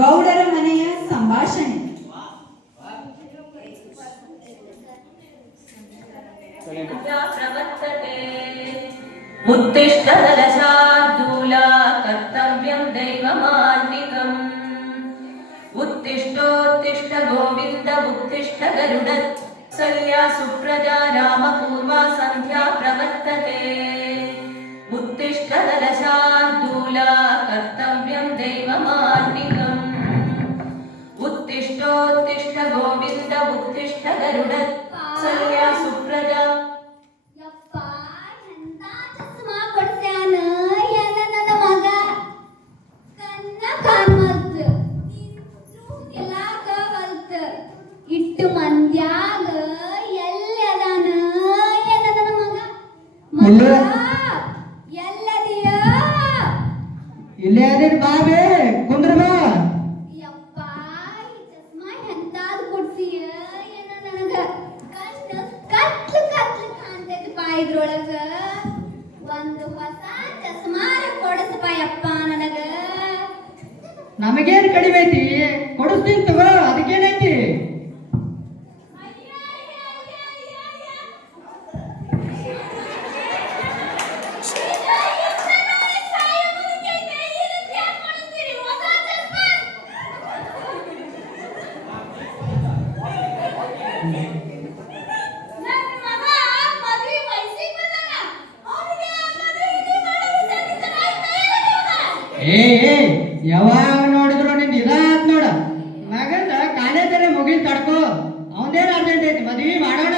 ಗೌಡರ ಮನೆಯ ಸಂಭಾಷಣೆ. उत्तिष्ठ नरशार्दूल कर्तव्यं दैवमान्निकम् उत्तिष्ठोत्तिष्ठ गोविन्द उत्तिष्ठ गरुडत्सल्या सुप्रजा रामपूर्वा सन्ध्या प्रवर्तते उत्तिष्ठ नरशार्दूल कर्तव्यं दैवमान्निकम् उत्तिष्ठोत्तिष्ठ गोविन्द उत्तिष्ठ गरुडत्सल्या सुप्रजा. ಇಲ್ಲೇ ಅದೇನು ಬಾಬೆ ಕುಂದ್ರ ಬಾ. ಯಪ್ಪ ಚಸ್ಮಾ ಎಂತಾದ್ ಕೊಡ್ತೀಯ ಏನ ನನಗ ಕತ್ಲು ಕಾಣ್ತೈತಪ್ಪ ಇದ್ರೊಳಗ. ಒಂದು ಹೊಸ ಚಸ್ಮಾರ ಕೊಡಸಪ್ಪ ಯಪ್ಪ ನನಗ. ನಮಗೇನು ಕಡಿಮೆ ಐತಿ, ಕೊಡಿಸ್ತೀನಿ ತಗೋ, ಅದಕ್ಕೇನೈತಿ. ಯಾವಾಗ ನೋಡಿದ್ರು ನಿಂದ ಇದಾತ್ ನೋಡ. ಮಗಂದ ಕಾಲೇಜಲ್ಲಿ ಮುಗಿಲ್ ತಡ್ಕೋ, ಅವನೇನು ಅರ್ಜೆಂಟ್ ಐತಿ, ಮದ್ವಿ ಮಾಡೋಣ.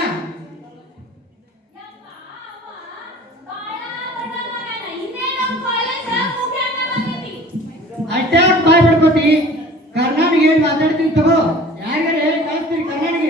ಅಷ್ಟೇ ಬಾಯ್ ಬಿಡ್ಕೋತಿ. ಕರ್ನಾಟಕ ಏನ್ ಮಾತಾಡ್ತೀನಿ ತಗೋ, ಯಾರಿಗಾರ ಹೇಳಿ ಕಳಿಸ್ತೀನಿ ಕರ್ನಾಟಕ.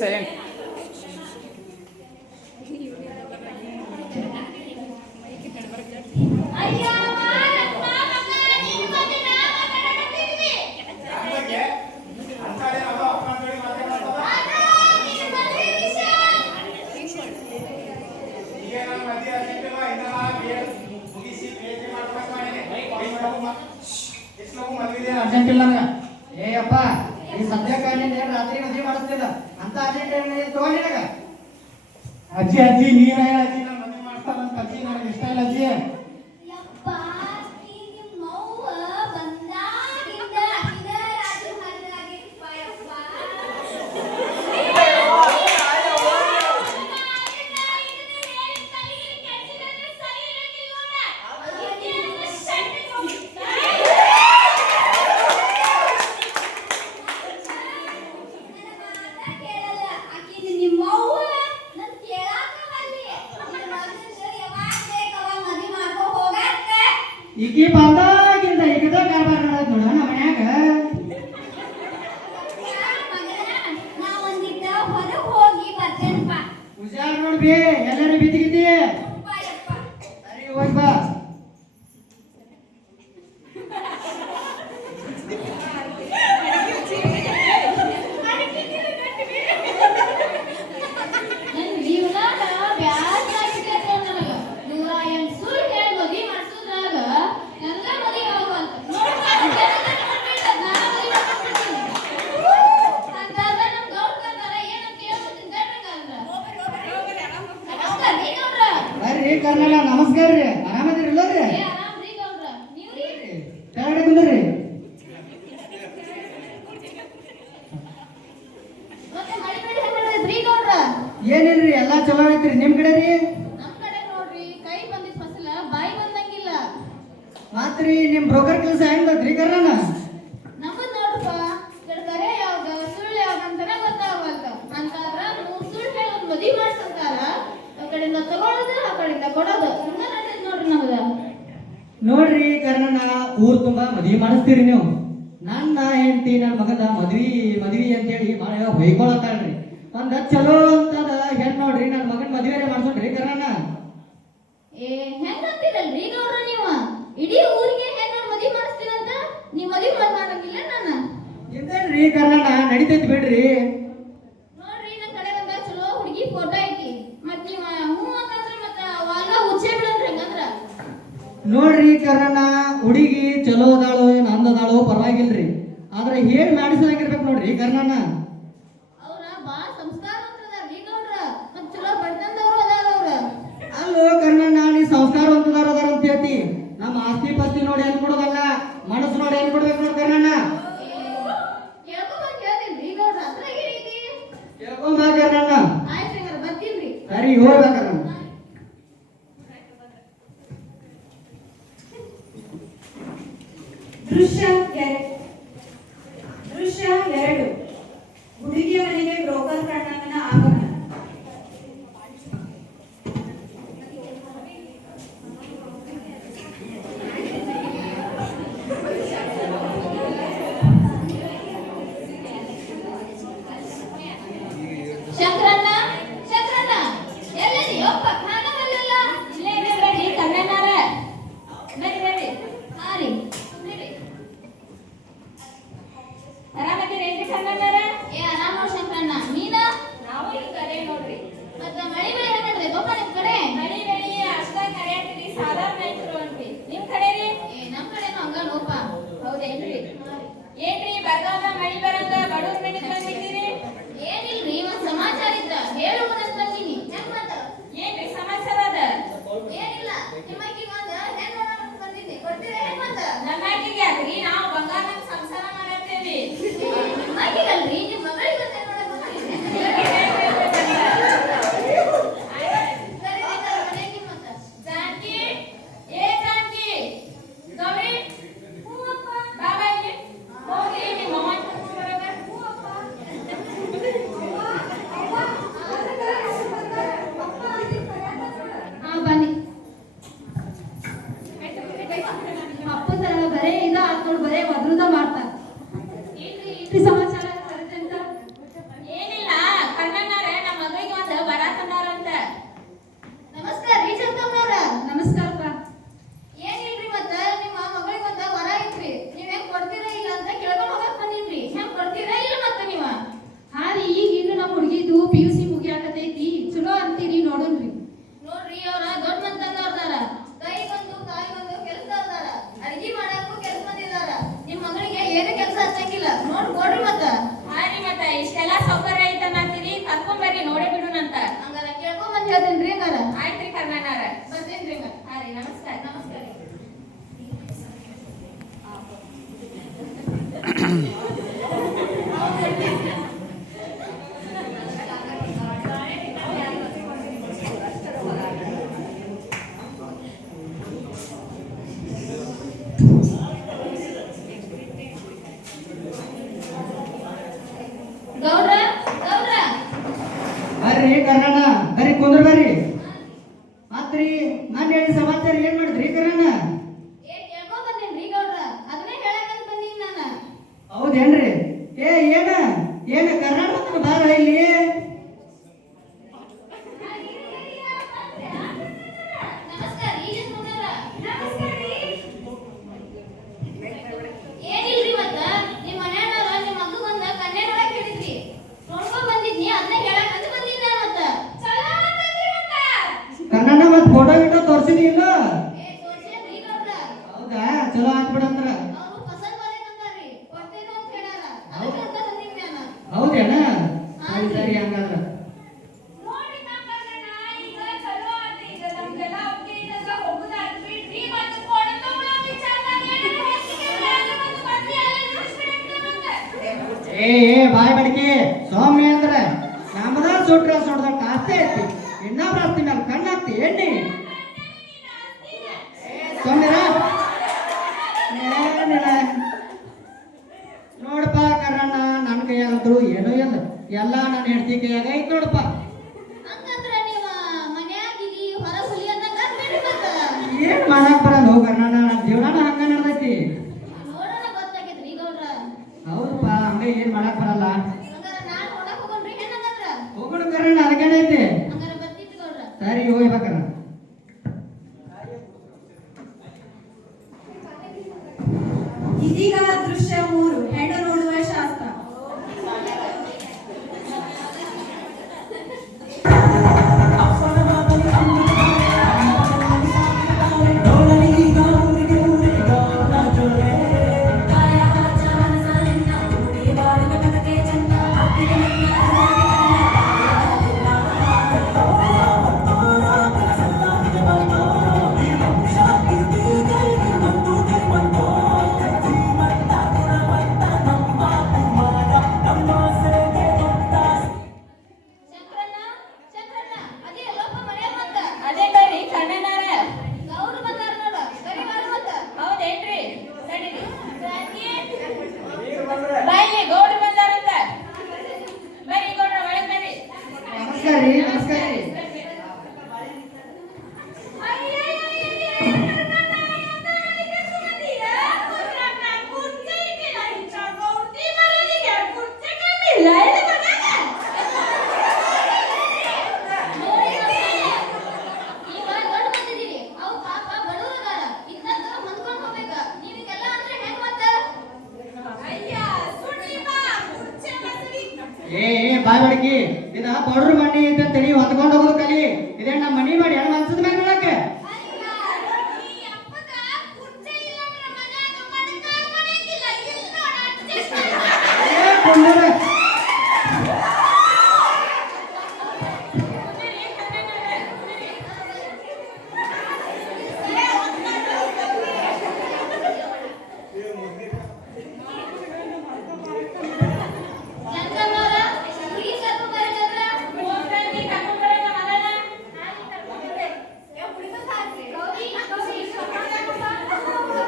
sayang. ಅರ್ಜೆಂಟ್ ಇಲ್ಲ ನನಗ. ಏ ಅಪ್ಪ, ಈ ಸದ್ಯಕ್ಕೆ ರಾತ್ರಿ ಮದುವೆ ಮಾಡಿಸ್ತಿಲ್ಲ ಅಂತ ಅರ್ಜೆಂಟ್ ತಗೊಂಡಿ ನನಗ. ಅಜ್ಜಿ ಅಜ್ಜಿ ನೀವೇ ಅಜ್ಜಿ, ನಾನು ಮದುವೆ ಮಾಡ್ತಾರಂತ ಅಜ್ಜಿ, ನನಗೆ ಇಷ್ಟ ಇಲ್ಲ ಅಜ್ಜಿ. ಈಕಿ ಬಂದಾಗಿಂದ ಈಗದ ಕಾರ್ಬಾರ ಮಾಡೋದು ನೋಡ ನಮ್ಮ ಮನ್ಯಾಗ. ಹುಷಾರ್ ನೋಡ್ಬಿ, ಎಲ್ಲರೂ ಬಿದ್ದಿಗಿದ್ದಿ. ಸರಿ ಹೋಗಿ ಬಾ. ಕರ್ನಾಟಕ ನಮಸ್ಕಾರ ರೀ, ಆರಾಮದಿರಲ್ಲ ರೀ? ಕೆಳಗಡೆ ಕುಂದ್ರಿ. ಏನಿಲ್ರಿ, ಎಲ್ಲಾ ಚಲೋ ಐತ್ರಿ. ನಿಮ್ ಕಡೆ ರೀ? ಮಾತ್ರಿ ನಿಮ್ ಬ್ರೋಕರ್ ಕೆಲಸ ಹೆಂಗತ್ರಿ ಕರ್ನಾಟಕ? ನಮ್ಮದ್ ನೋಡಪ್ಪ, ಕರೆ ಯಾವ್ದು ಸುಳ್ಳು ಯಾವ್ದು ಅಂತಾನೆ ಗೊತ್ತಾಗಲ್ತ. ಕೊಡೋದು ಹಿಂಗ ನಡೀತೈತಿ ನೋಡ್ರಿ ನಮ್ದ. ನೋಡ್ರಿ ಕರ್ಣಣ್ಣ, ಊರ್ ತುಂಬಾ ಮದ್ವಿ ಮಾಡಿಸ್ತೀರಿ ನೀವು. ನನ್ನ ಹೆಂಡತಿ ನನ್ನ ಮಗದ ಮದ್ವಿ ಅಂತೇಳಿ ಭಾಳ ಹೊಯ್ಕೊಳತ್ತಾಳ್ರಿ. ಒಂದ ಚಲೋ ಅಂತದ ಹೆಣ್ ನೋಡ್ರಿ ನನ್ನ ಮಗನ ಮದ್ವೆನೇ ಮಾಡ್ಸೋಣ್ರಿ ಕರ್ಣಣ್ಣ. ಹೆಂಗ ಅಂತೀರಲ್ರಿ ಗೌಡ್ರ ನೀವ? ಇಡೀ ಊರಿಗೆ ಹೆಣ್ಣು ಮದ್ವಿ ಮಾಡಿಸ್ತೀರಂತ ನೀವ್ ಮದ್ವಿ ಮಾಡಂಗಿಲ್ಲ ನಾನು. ಇದೇನ್ರಿ ಕರ್ಣಣ್ಣ, ನಡಿತೈತಿ ಬಿಡ್ರಿ. ನೋಡ್ರಿ ನನ್ನ ಕಡೆ ಒಂದ ಚಲೋ ಹುಡುಗಿ ಫೋಟೋ ಐತಿ. ಮತ್ ನೀವ ಹ್ಞೂ ಅಂತಂದ್ರ ಮತ್ತ ವಾಲ್ಗ ಹುಚ್ಚೇ ಬಿಡನ್ರಿ ಹಂಗಂದ್ರ. ನೋಡ್ರಿ ಕರ್ಣಣ್ಣ, ಹುಡುಗಿ ಚಲೋ ಅದಾಳೋ ಏನ್ ಅಂದದಾಳೋ ಪರವಾಗಿಲ್ರಿ, ಆದ್ರೆ ಹೇಳಿ ಮಾಡಿಸಂಗಿರ್ಬೇಕು ನೋಡ್ರಿ ಕರ್ಣಣ್ಣ. ಅವ್ರ ಬಾಳ ಸಂಸ್ಕಾರವಂತದಾರ್ರಿ ಗೌಡ್ರ. ಮತ್ ಚಲೋ ಬಡ್ತಂದವ್ರು ಅದಾರ ಅವ್ರ. ಅಲ್ಲೋ ಕರ್ಣಣ್ಣ, ನೀ ಸಂಸ್ಕಾರವಂತದಾರ ಅದಾರ ಅಂತ ಹೇಳ್ತಿ. ನಮ್ಮ ಆಸ್ತಿ ಪಾಸ್ತಿ ನೋಡಿ ಏನ್ ಕೊಡೋದಲ್ಲ, ಮನಸ್ಸು ನೋಡಿ ಏನ್ ಕೊಡ್ಬೇಕು ನೋಡಿ ಕರ್ಣಣ್ಣ. ಕೇಳ್ಕೊಂಬಂದ್ ಹೇಳ್ತೀನ್ರಿ ಗೌಡ್ರ. ಅದ್ರಾಗ ಏನೈತಿ? ಕೇಳ್ಕೊಂಬ ಕರ್ಣಣ್ಣ. ಆಯ್ತ್ರಿ ಹಂಗಾರ ಬರ್ತೀನ್ರಿ. ಸರಿ ಹೋಗ್ಬೇಕ ಕರ್ಣಣ್ಣ. ದೃಶ್ಯ 2 ಹುಡುಗಿಯ ಮನೆಗೆ ಬ್ರೋಕರ್ ಕಣ್ಣನ ಆಗಮನ. ಶಂಕರಣ್ಣ, ಶಂಕರಣ್ಣ ಎಲ್ಲದಿಯಪ್ಪ? ಕಾಣವಲ್ಲಲ್ಲ. ಇಲ್ಲೇ ಇರ್ಬೇಡ್ರಿ ಕಣ್ಣಣ್ಣಾರ. ಬರ್ರಿ ಬರ್ರಿ. ಹಾ ರೀ ಬರ್ರಿ. ಆರಾಮದಿರೇನ್ರಿ ಕಣ್ಣಣ್ಣಾರ? ಆರಾಮ ನೋಡ್ ಶಂಕರಣ್ಣ. ನೀನ? ನಾವು ಈಗ ಕರೆ ನೋಡ್ರಿ. ಮತ್ತ ಮಳಿ ಬೆಳಿ ಹೆಂಗ್ ನಡ್ದೈತಪ್ಪ ನಿಮ್ ಕಡೆ? ಮಳಿ ಬೆಳಿ ಅಷ್ಟ ಕರೆಯಾಗ್ತೈತಿ, ಸಾಧಾರಣ ಐತ್ರು ಅನ್ರಿ. ನಿಮ್ ಕಡೆ ರೀ? ನಮ್ ಕಡೆನೂ ಹಂಗ ನೋಪ. ಹೌದೇನ್ರಿ? ಏನ್ರಿ ಬರ್ಗಾದ ಮಳಿ ಬರಂಗ ಬಡವ್ರ ಮನೆಗ್ ಬಂದಿದ್ದೀರಿ? ಏನಿಲ್ರಿ, ಒಂದ್ ಸಮಾಚಾರ ಇದ್ದ ಹೇಳುವಂತ ಬಂದೀನಿ. ಹೆಂಗ್ ಬಂದ? ಏನ್ರಿ ಸಮಾಚಾರ ಅದ? ಏನಿಲ್ಲ, ನಿಮ್ಮಕ್ಕಿಗೆ ಒಂದ್ ಹೆಣ್ ನೋಡೋಣ ಬಂದಿದ್ದೆ. ಕೊಡ್ತೀರಾ ಹೆಣ್ ಮತ್ತ? ನಮ್ಮಕ್ಕಿಗೆ ಯಾಕ್ರಿ? ನಾವು ಬಂಗಾರನ ಸಂಸಾರ ಮಾಡತ್ತೇವಿ. ನಿಮ್ಮಕ್ಕಿಗಲ್ರಿ, ನಿಮ್ ಮಗಳಿಗೆ ಒಂದ್ ಹೆಣ್ ನೋಡೋಣ ಬಂದಿದ್ದೆ. ಸರಿ ಮನೆಗೆ ಮತ್ತ. ಜಾನಕಿ, ಏ ಜಾನಕಿ, ಗೌರಿ, ಬಾಬಾ ಇಲ್ಲಿ ಹೋಗಿ ನಿಮ್ಮ ಅಮ್ಮನ ಕರ್ಕೊಂಡ್ ಬರೋಣ. ಬನ್ನಿ. ಅಪ್ಪನ ಬರೇ ಇದ ನೋಡ್ ಬರೇ ಒದ್ರದ ಮಾಡ್ತಾರ. ಏನ್ರಿ ಸಮಾಚಾರ ಅಂತ? ಏನಿಲ್ಲ, ಕಣ್ಣಣ್ಣಾರ ನಮ್ಮ ಮಗಳಿಗೆ ಒಂದು ವರ ತಂದಾರಂತ. ನಮಸ್ಕಾರ ರೀ ಚಂದಮ್ಮನವ್ರ. ನಮಸ್ಕಾರಪ್ಪ. ಏನಿಲ್ರಿ, ಮತ್ತ ನಿಮ್ಮ ಮಗಳಿಗೆ ಒಂದು ವರ ಐತ್ರಿ. ನೀವ್ ಹೆಂಗ್ ಕೊಡ್ತೀರಾ ಇಲ್ಲ ಅಂತ ಕೇಳ್ಕೊಂಡ್ ಹೋಗಕ್ ಬಂದಿನ್ರಿ. ಹೆಂಗ್ ಕೊಡ್ತೀರಾ ಇಲ್ಲ ಮತ್ತ ನೀವ? ಹಾ ರೀ, ಈಗ ಇನ್ನು ನಮ್ಮ ಹುಡುಗಿದು PUC ಮುಗಿಯಾಕತೈತಿ. ಚಲೋ ಅಂತೀರಿ, ನೋಡೋಣ್ರಿ. ನೋಡ್ರಿ, ಅವ್ರ ದೊಡ್ಡ ಮಂತಂದವ್ರದಾರ. ಕೈ ಬಂದು ಕಾಯಿ ಬಂದು ಕೆಲಸದವ್ರದಾರ. ಅಡಿಗೆ ಮಾಡಕ್ಕೂ ಕೆಲಸ ಬಂದಿದಾರ. ನಿಮ್ ಮಗಳಿಗೆ ಏನು ಕೆಲಸ ಹಚ್ಚಂಗಿಲ್ಲ. ನೋಡ್ ಕೊಡ್ರಿ ಮತ್ತ. ಹಾ ರೀ, ಮತ್ತ ಇಷ್ಟೆಲ್ಲಾ ಸೌಕರ್ಯ ಐತನ್ನತ್ತೀರಿ, ಕರ್ಕೊಂಡ್ ಬರ್ರಿ ನೋಡೇ ಬಿಡುನಂತ. ಹಂಗಾರ ಕೇಳ್ಕೊಂಡ್ ಬಂದ್ ಹೇಳ್ತೇನ್ರಿ ಹಂಗಾರ. ಆಯ್ತ್ರಿ ಕರ್ಣಣ್ಣಾರ, ಬರ್ತೇನ್ರಿ ಹಂಗಾರ. ಹಾ ರೀ, ನಮಸ್ಕಾರ. ನಮಸ್ಕಾರ ರೀ. ಗೌಡ್ರ, ಗೌಡ್ರ ಬರ್ರಿ ಕರ್ಣಣ್ಣ, ಬರ್ರಿ ಕುಂದ್ರ ಬರ್ರಿ. ಮತ್ರಿ ನಾನು ಹೇಳಿ ಸಮಾಚಾರ ಏನ್ ಮಾಡಿದ್ರಿ ಕರ್ಣಣ್ಣ? ಕೇಳ್ಕೊಂಡ್ ಬಂದೇನ್ರಿ ಗೌಡ್ರ. ಅದನ್ನೇ ಹೇಳಕಂತ ಬಂದೀನಿ ನಾನು. ಹೌದೇನ್ರಿ? ಏನ ಕರ್ನಾಟಕ ಬಾರ ಇಲ್ಲಿ. ನಮಸ್ಕಾರ ರೀ ಜಸ್ಮಣ್ಣವ್ರ. ನಮಸ್ಕಾರ ರೀ. ಏನಿಲ್ರಿ, ಮತ್ತ ನಿಮ್ಮ ಮನ್ಯಾನವ್ರ ನಿಮ್ಮ ಮಗಗೊಂದ ಕನ್ಯೆ ನೋಡಕ್ ಹೇಳಿದ್ರಿ. ನೋಡ್ಕೊಂಡ್ ಬಂದಿದ್ನಿ, ಅದನ್ನೇ ಹೇಳಕಂತ ಬಂದಿನಿ ನಾನು. ಮತ್ತ ಚಲೋ ಅಂತಂದ್ರಿ ಮತ್ತ. ಕರ್ಣಣ್ಣ ಮತ್ ಫೋಟೋ ಗಿಟೋ ತೋರ್ಸಿದಿ ಇಲ್ಲ? ತೋರ್ಸೇನ್ರಿ ಗೌಡ್ರ. ಹೌದಾ, ಚಲೋ ಆಗ್ಬಿಡಂದ್ರ. ಅವ್ರು ಪಸಂದ್ ಬಂದಿತ್ತಂತಾರ್ರಿ, ಕೊಡ್ತೇನೆ ಅಂತ ಹೇಳ್ಯಾರ. ಅದಕ್ಕೆ ಅಂತ ಬಂದಿನಿ ನಾನು. ಹೌದೇನ? ಸರಿ ಸರಿ, ಹಂಗಾದ್ರ ನೋಡಿ ಕಾಕಣ್ಣ, ಈಗ ಚಲೋ ಆಯ್ತು. ಈಗ ನಮ್ಗೆಲ್ಲ ಒಪ್ಪಿಗೆ ಇದ್ದಾಗ ಹೋಗುದಾಯ್ತು ಬಿಡ್ರಿ. ಮತ್ತೆ ಕೊಡ್ತವ್ಳ ವಿಚಾರದಾಗ ಏನಾರ ಹೆಚ್ಚಿಗೆ ಆದ್ರೆ ಮತ್ತೆ ಮದ್ವೆ ಅಲ್ಲೇ ನಿಲ್ಲಿಸ್ಬಿಡಂತೆ ಮತ್ತೆ. ಏ ಬಾಯ್ ಬಡ್ಕಿ ಸೌಮ್ಯ ಅಂದ್ರ ನಮ್ದ ಸುಟ್ರ ಸುಡ್ದ ಆಸ್ತಿ ಐತಿ. ಇನ್ನೊಬ್ರ ಆಸ್ತಿ ಮೇಲೆ ಕಣ್ಣಾಗ್ತಿ ಎಣ್ಣಿ ಸೌಮ್ಯರ. ನೋಡಪ್ಪ ಕರ್ಣಣ್ಣ, ನನ್ನ ಕೈಯಾಗಂತೂ ಏನೂ ಇಲ್ಲ, ಎಲ್ಲ ನನ್ನ ಹೆಂಡತಿ ಕೈಯಾಗ ಐತಿ ನೋಡಪ್ಪ. ಹಂಗಂದ್ರ ನೀವ ಮನ್ಯಾಗಿರಿ ಹೊರ ಹುಲಿ ಅಂದಂಗ ಏನ್ ಮಾಡಕ್ ಬರಲ್ಲ ಹೋಗಣ್ಣ, ನನ್ನ ಜೀವನ ಹಂಗ ನಡೆದೈತಿ. ನೋಡೋಣ ಗೊತ್ತಾಗೈತ್ರಿ ಗೌಡ್ರ. ಹೌದಪ್ಪ, ಹಂಗ ಏನ್ ಮಾಡಕ್ ಬರಲ್ಲ. ಹಂಗಾರ ನಾನ್ ನೋಡಕ್ ಹೋಗೋಣ್ರಿ ಹೆಣ್ಣಂದ್ರ. ಹೋಗೋಣ ಕರಣ್ಣ, ಅದಕ್ಕೇನೈತಿ. ಹಂಗಾರ ಬರ್ತಿತ್ತು ಗೌಡ್ರ. ಸರಿ ಹೋಗ್ಬೇಕಣ್ಣ. ಇದೀಗ ದೃಶ್ಯ 3 ಹೆಣ್ಣು ನೋಡುವ ಶಾಸ್ತ್ರ. ಶಂಕರಣ್ಣ, ಶಂಕರಣ್ಣ, ಅದೇ ಲೋಪ ಮರ್ಯಾದ ಮತ್ತ. ಅದೇ ಬರ್ರಿ ಕಣ್ಣನಾರ. ಗೌಡ್ರು ಬಂದಾರ ನೋಡ, ಕರಿ ಬಾರ ಮತ್ತ. ಹೌದೇನ್ರಿ? ನಡೀರಿ. ಜಾನಕಿ, ಬಾಯ್ಲಿ ಗೌಡ್ರು ಬಂದಾರಂತ. ಬರ್ರಿ ಗೌಡ್ರ ಒಳಗ್ ಬರ್ರಿ. ನಮಸ್ಕಾರ ರೀ, ನಮಸ್ಕಾರ ರೀ. ಈಗ ದೊಡ್ಡ ಬಂದಿದ್ದೀರಿ. ಅವು ಪಾಪ ಬಡವ್ರು ಅದಾರ. ಇದ್ದಂತರ ಹೊಂದ್ಕೊಂಡ್ ಹೋಗ್ಬೇಕ. ನೀವಿಗೆಲ್ಲ ಅಂದ್ರೆ ಹೆಂಗ್ ಮತ್ತ? ಏ ಬಾಯ್ ಬಡಕಿ, ಇದ ಬಡ್ರು ಮಣ್ಣಿ ಅಂತ ನೀವು ಹೊತ್ಕೊಂಡು ಹೋಗೋದು ಕಲಿ. ಇದೇ ನಮ್ಮ ಮನಿ ಮಾಡಿ ಹೆಣ್ಣು ಅನ್ಸದ ಮೇಲೆ ನೋಡಕ್ಕೆ. ಈ ಅಪ್ಪಗ ಕುರ್ಚಿ ಇಲ್ಲ ಅಂದ್ರೆ ಮನ್ಯಾಗ ಮಡಕಾರ್ ಮನೆಗಿಲ್ಲ. ಇಲ್ಲಿ ನೋಡ ಅಡ್ಜಸ್ಟ್ ಏ ಕೊಂಡೋರೆ. ಶಂಕರನವರ, ಹುಡುಗಿ ಕರ್ಕೊಂಡ್ ಬರಕಂದ್ರ? ಹೋಗ್ರಿ ಕರ್ಕೊಂಡ್ ಬರೋಣ ಮಗನ. ನಾನೇ ಕರ್ಕೊಂಡ್ ಬರ್ತೆ. ಏ ಹುಡುಗ ಸಾಕ್ರಿ. ಗೌರಿ, ಗೌರಿ, ಕರ್ಕೊಂಡ್ ಬಾ.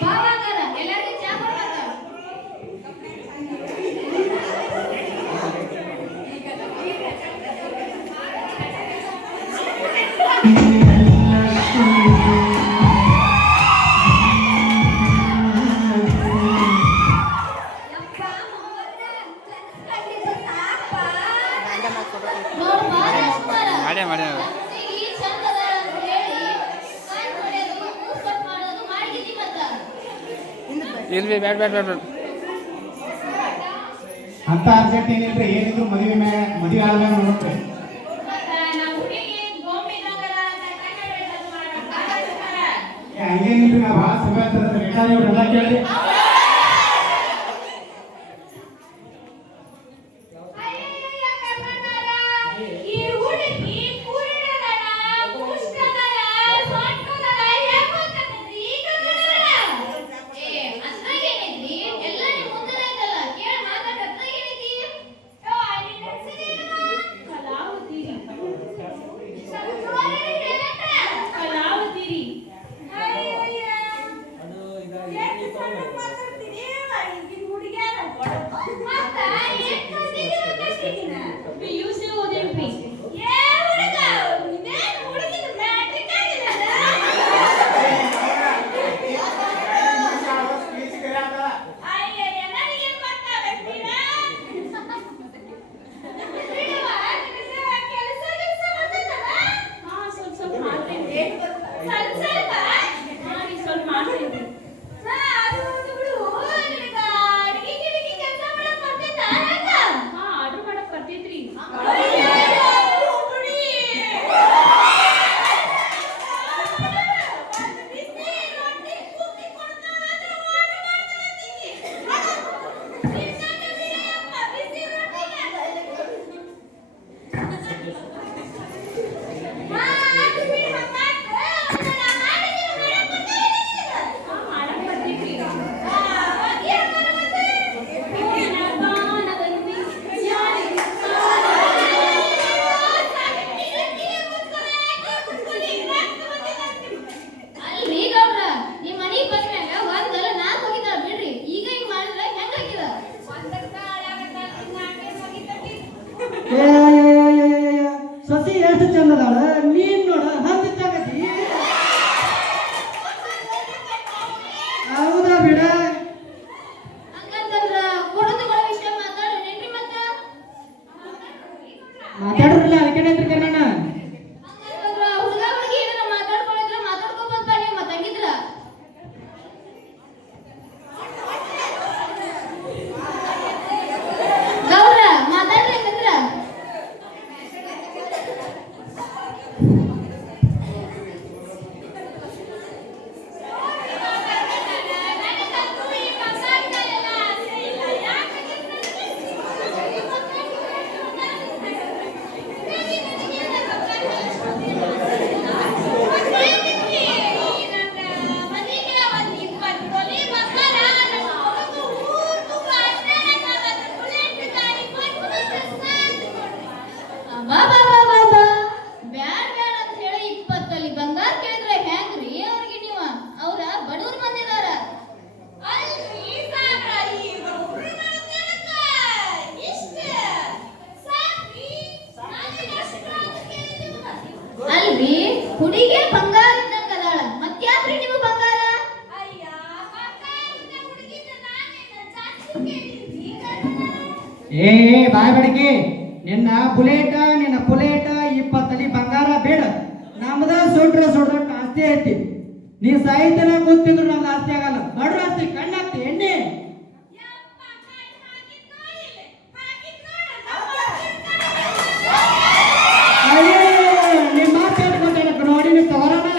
ಬಾ ಹಂಗಾರ, ಎಲ್ಲಾರ್ಗೂ ಚಾ ಕೊಡ್ಬೇಕ. ನೋಡ್ ಬಾ ರಾಜ್ಕುಮಾರ. ಈ ಚಂದ ಅದಾಳ ಅಂತ ಹೇಳಿ ಕಣ್ ಹೊಡ್ಯೋದು, ಮೂಸ್ ಕಟ್ ಮಾಡೋದು ಮಾಡಿಗಿದ್ದಿ ಮತ್ತ. ಇಲ್ರಿ ಬ್ಯಾಡ ಬ್ಯಾಡ ಬ್ಯಾಡ ಅಂತ ಅರ್ಜೆಂಟ್ ಏನಿಲ್ರಿ, ಏನಿದ್ರು ಮದುವೆ ಆದ್ಮೇಲೆ ನೋಡ್ರಿ. ಮತ್ತ ನಮ್ಮ ಹುಡುಗಿ ಗೊಂಬಿ ಇದ್ದಂಗಲ್ಲ ಅಂತ ಕಣ್ಣ ಹಿಡ್ದು ಮಾಡಕ್ ಬಾ ರಾಜ್ಕುಮಾರ. ಹಂಗೇನಿಲ್ರಿ, ನಾ ಭಾಳ ಸಭೆ ಆಗ್ತದೆ ಬೇಕಾದ್ರೆ ಇವ್ರೆಲ್ಲ ಕೇಳಿ. ಅಯ್ಯಯ್ಯಯ್ಯ ಕರ್ನಾಟಕ, ಈ ಹುಡುಗಿ ಕುರುಡದಳ, ಪುಷ್ಟದಳ, ಸೊಂಟದಳ, ಹೆಂಗ್ ಗೊತ್ತಾಗ್ತದ್ರಿ ಈ ಕರ್ನಾಟಕ? ಏ, ಅದ್ರಾಗೇನೈತಿ? ಎಲ್ಲ ನಿಮ್ ಮುಂದದೈತಲ್ಲ, ಕೇಳ್ ಮಾತಾಡ್ ಅದ್ರಾಗೇನೈತಿ? ಯೋ, ಅಲ್ಲಿ ನಡ್ಸಿದಿಲ್ಲ ಕಲಾವತಿರಿ. ಸ್ವಲ್ಪ ಜೋರಾಗಿ ಹೇಳಕ್ಕ. ಕಲಾವತಿರಿ. ಅಯ್ಯಯ್ಯ. ಎಷ್ಟು ಸಣ್ಣ ಮಾತಾಡ್ತೀರಿ? ಈಗಿನ ಹುಡುಗ್ಯಾರ ಮತ್ತ ಎಷ್ಟು ಓದಿದ್ದೀರ ಕಷ್ಟಿಗಿನ? PUC ಓದಿನ್ರಿ. ಏ ಹುಡುಗ, ಇದೇನು ಹುಡುಗಿನ ಮ್ಯಾಟ್ರಿಕ್ ಆಗಿದಲ್ಲ? ಅಯ್ಯಯ್ಯ, ನನಗೇನ್ ಗೊತ್ತಾಗತ್ತೀರಾ? ಬಿಡುವ, ನಿನಗೆ ಕೆಲಸ ಗಿಲ್ಸ ಬರ್ತೈತಲ್ಲ? ಸ್ವಲ್ಪ ಮಾಡ್ತೀನಿ. ಸ್ವಲ್ಪ? ಸ್ವಲ್ಪ ಮಾಡ್ತೀನಿ. ಅದು ಒಂದು ಬಿಡು, ನಿನಗ ಅಡಿಗೆ ಗಿಡಿಗೆ ಕೆಲಸ ಮಾಡಕ್ ಚಂದದಾಳ ನೀನ್ ನೋಡ ಹಂಗಿದ್ದಾಗತಿ ಹೌದಾ ಬಿಡ ಹಂಗಂತಂದ್ರ ಕೊಡೋದು ವಿಷಯ ಮಾತಾಡೋಣೇನ್ರಿ ಮತ್ತ ಮಾತಾಡ್ರಲ್ಲ ಅದಕ್ಕೆ ಕರ್ನಾಣ ಹಂಗಂತಂದ್ರ ಹುಡುಗ ಹುಡುಗಿ ಏನಾರ ಮಾತಾಡ್ಕೊಂಡಿದ್ರ ಮಾತಾಡ್ಕೋಬೋದಪ್ಪ ನೀವು ಮತ್ತ ಹಂಗಿದ್ರ ಗೌರ ಮಾತಾಡ್ರಿ ಹಂಗಂದ್ರ ಬ್ಯಾಡ್ ಬ್ಯಾಡ್ ಅಂತ ಹೇಳಿ 20 ತೊಲಿ ಬಂಗಾರ ಕೇಳಿದ್ರೆ ಹೆಂಗ್ರಿ ಅವ್ರಿಗೆ ನೀವು ಅವ್ರ ಬಡವ್ರ ಮಂದಿದಾರ ಅಲ್ರಿ ಸಾಕಾರಿ ಅಲ್ರಿ ಹುಡುಗಿ ಬಂಗಾರ ಇದ್ದಂಗ ಅದಾಳ ಮತ್ಯಾಕ್ರಿ ನೀವು ಬಂಗಾರ ಏ ಬಾಯ್ ಬಡಕಿ ನಿನ್ನ ಬುಲೆಟ 20 ತಲಿ ಬಂಗಾರ ಬೇಡ ನಮ್ದ ಸುಡ್ರ ಆಸ್ತಿ ಐತಿ ನೀ ಸಾಹಿತ್ಯನ ಕೂತಿದ್ರು ನಮ್ದು ಆಸ್ತಿ ಆಗಲ್ಲ ಬಡ್ರ ಆಸ್ತಿ ಕಣ್ಣಾಗ್ತಿ ಎಣ್ಣೆ ಅಯ್ಯೋ ನಿಮ್ಮ ಮಾತು ಮಾತಾಡಕ್ ನೋಡಿ ನೀವು ತವರನ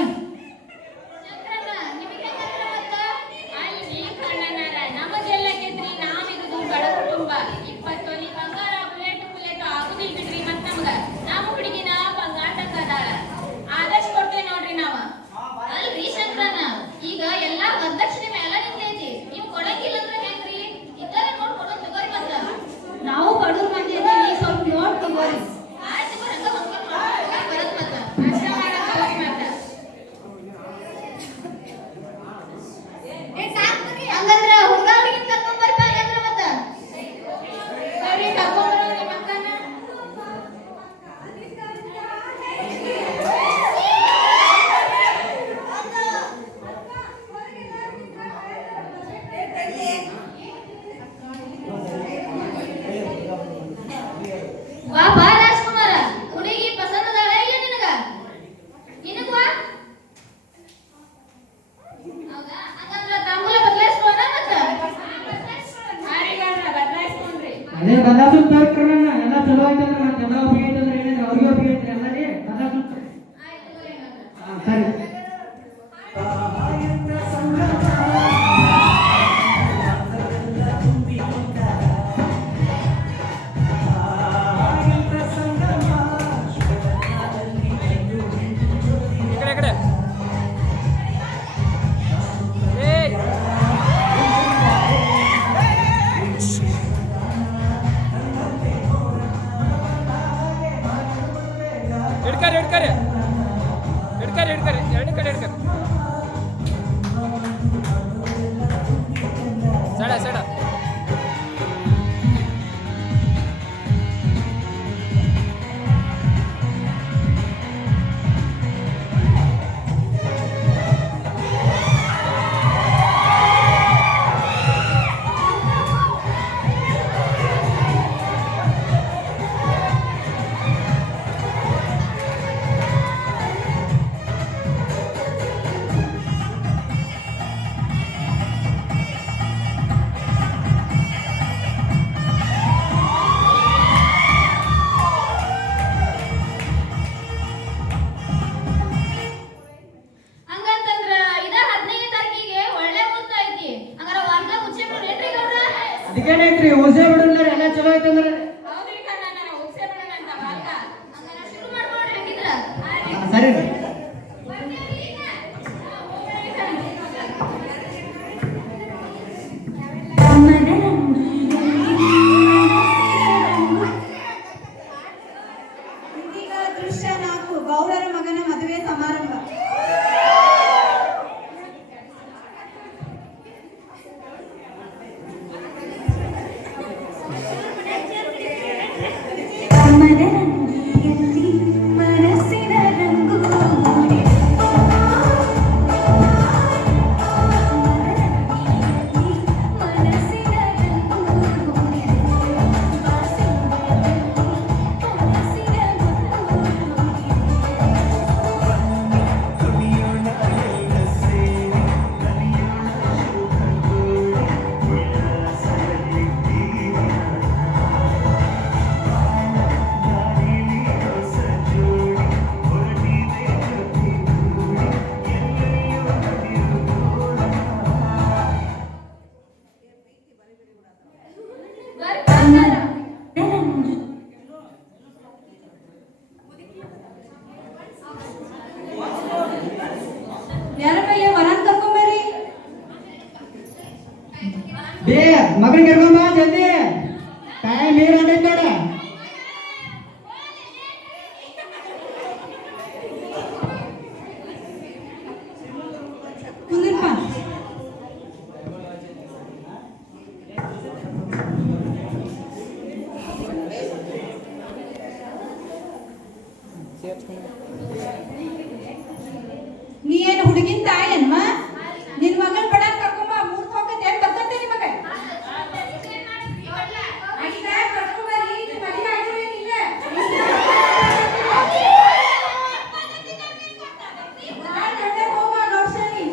ನಮಗೆಲ್ಲ ಗೆದ್ರಿ ನಾವಿರುದು ಬಡ ಕುಟುಂಬ 20 ತೊಲಿ ಬಂಗಾರ ಬುಲೆಟ್ ಆಗುದಿಲ್ ಬಿಡ್ರಿ ಮತ್ ನಮ್ಗ ನಮ್ಮ ಹುಡುಗಿನ ಬಂಗಾರದಂಗ ಅದಾಳ ಆದಷ್ಟು ಕೊಡ್ತೇವೆ ನೋಡ್ರಿ ನಾವ ಅಲ್ರಿ ಶಂಕರಣ್ಣ ಈಗ ಎಲ್ಲಾ ವರದಕ್ಷಿಣೆ ಮೇಲೆ ನಿಂತೈತಿ ನೀವು ಕೊಡಂಗಿಲ್ಲ ಅಂದ್ರೆ ಹೆಂಗ್ರಿ ಇತರ ನೋಡ್ ಕೊಡೋದ್ ತಗೋರಿ ಮತ್ತ ನಾವು ಬಡವ್ರ ಮಂದಿ ಇದೀವಿ ಸ್ವಲ್ಪ ನೋಡ್ ತಗೋರಿ ಆಯ್ತು ಹಂಗ ಬರತ್ ಮತ್ತ ಅಷ್ಟ ಮಾಡಕ್ ಹೋಗ್ರಿ ಮತ್ತ ಹಂಗಂದ್ರ ಹುಡುಗ ಹುಡುಗಿನ ಕರ್ಕೊಂಡ್ ಬರ್ಪ ಹಂಗಂದ್ರ ಮತ್ತ ಸರಿ ಕರ್ಕೊಂಡ್ಬರೋರಿ ಮಕ್ಕನ ಬಾ ರಾಜ್ಕುಮಾರ ಹುಡುಗಿ ಪಸಂದ್ ಅದಾಳ ಇಲ್ಲ ನಿನಗ ನಿನಗ್ವಾ ಹೌದಾ ಹಂಗಂದ್ರ ತಾಂಬೂಲ ಬದಲಾಯಿಸ್ಕೊಳ್ಳೋಣ ಮತ್ತ ಹಾರಿಗಾರ ಬದಲಾಯಿಸ್ಕೊಂಡ್ರಿ ಅದೇ ಬದಾಸು ತರ್ಕರಣ ಎಲ್ಲ ಚಲೋ ಆಯ್ತಂದ್ರೆ ಮತ್ತೆ ಎಲ್ಲ ಒಪ್ಪಿಗೆ ಐತಂದ್ರೆ ಏನಿದ್ರೆ ಅವ್ರಿಗೆ ಒಪ್ಪಿಗೆ ಐತ್ರಿ ಎಲ್ಲ ರೀ ಬದಾಸು ಆಯ್ತು ತಗೋರಿ ಮತ್ತ ಸರಿ ಈ ಕಡೆ ಏಯ್ ಹಿಡ್ಕರಿ ಎರಡು ಕಡೆ ಹಿಡ್ಕರಿ ಸಡ ಹಂಗಂತಂದ್ರ ಇದ 15ನೇ ತಾರೀಕಿಗೆ ಒಳ್ಳೆ ಮುಹೂರ್ತ ಐತಿ ಹಂಗಾರ ವಾರದ ಮುಚ್ಚೆ ಬಿಡ್ರೇನ್ರಿ ಗೌಡ್ರ ಅದಕ್ಕೇನೈತ್ರಿ ಉಸೆ ಬಿಡಲ್ಲ ಎಲ್ಲ ಚಲೋ ಐತಂದ್ರೆ ಹೌದ್ರಿ ಕಣ್ಣ ಉಪ್ಸೆ ಬಿಡೋಣ ಅಂತ ಬಾಲ್ಕ ಹಂಗಾರ ಶುರು ಮಾಡ್ಕೊಳ್ರಿ ಹಂಗಿದ್ರ ಸರಿ ರೀ ಇದೀಗ ದೃಶ್ಯ 4 ಗೌರರ ಮಗನ ಮದುವೆ ಸಮಾರಂಭ. ಮನರಂಗಿಯಲ್ಲಿ ಮನಸ್ಸಿನ ಬೇ ಮಗಳಿಗೆ ಕರ್ಕೊಂಡ್ ಬಾ ಜಲ್ದಿ ಟೈಮ್ ನೀರು ಹೊಂಟೈತಿ ನೋಡ ಕುಂದ್ರಪ್ಪ. ನೀ ಏನು ಹುಡುಗಿನ ತಾಯನ್ಮ ನಿನ್ ಮಗನ್ ಬಡಕ್ ಕರ್ಕೊಂಬ ಮೂರ್ ಹೋಗತ್ತೆ ಏನ್ ಬರ್ತಂತೆ ನಿನ್ ಮಗ ಆಗಿದ ಕರ್ಕೊಂಬರ್ರಿ ನಿಮ್ ಮದುವೆ ಆಗಿರೋೇನಿಲ್ಲ ನಾಳೆ ಗಂಟೆ ಹೋಗುವ ಗೌಡ್ಸನಿ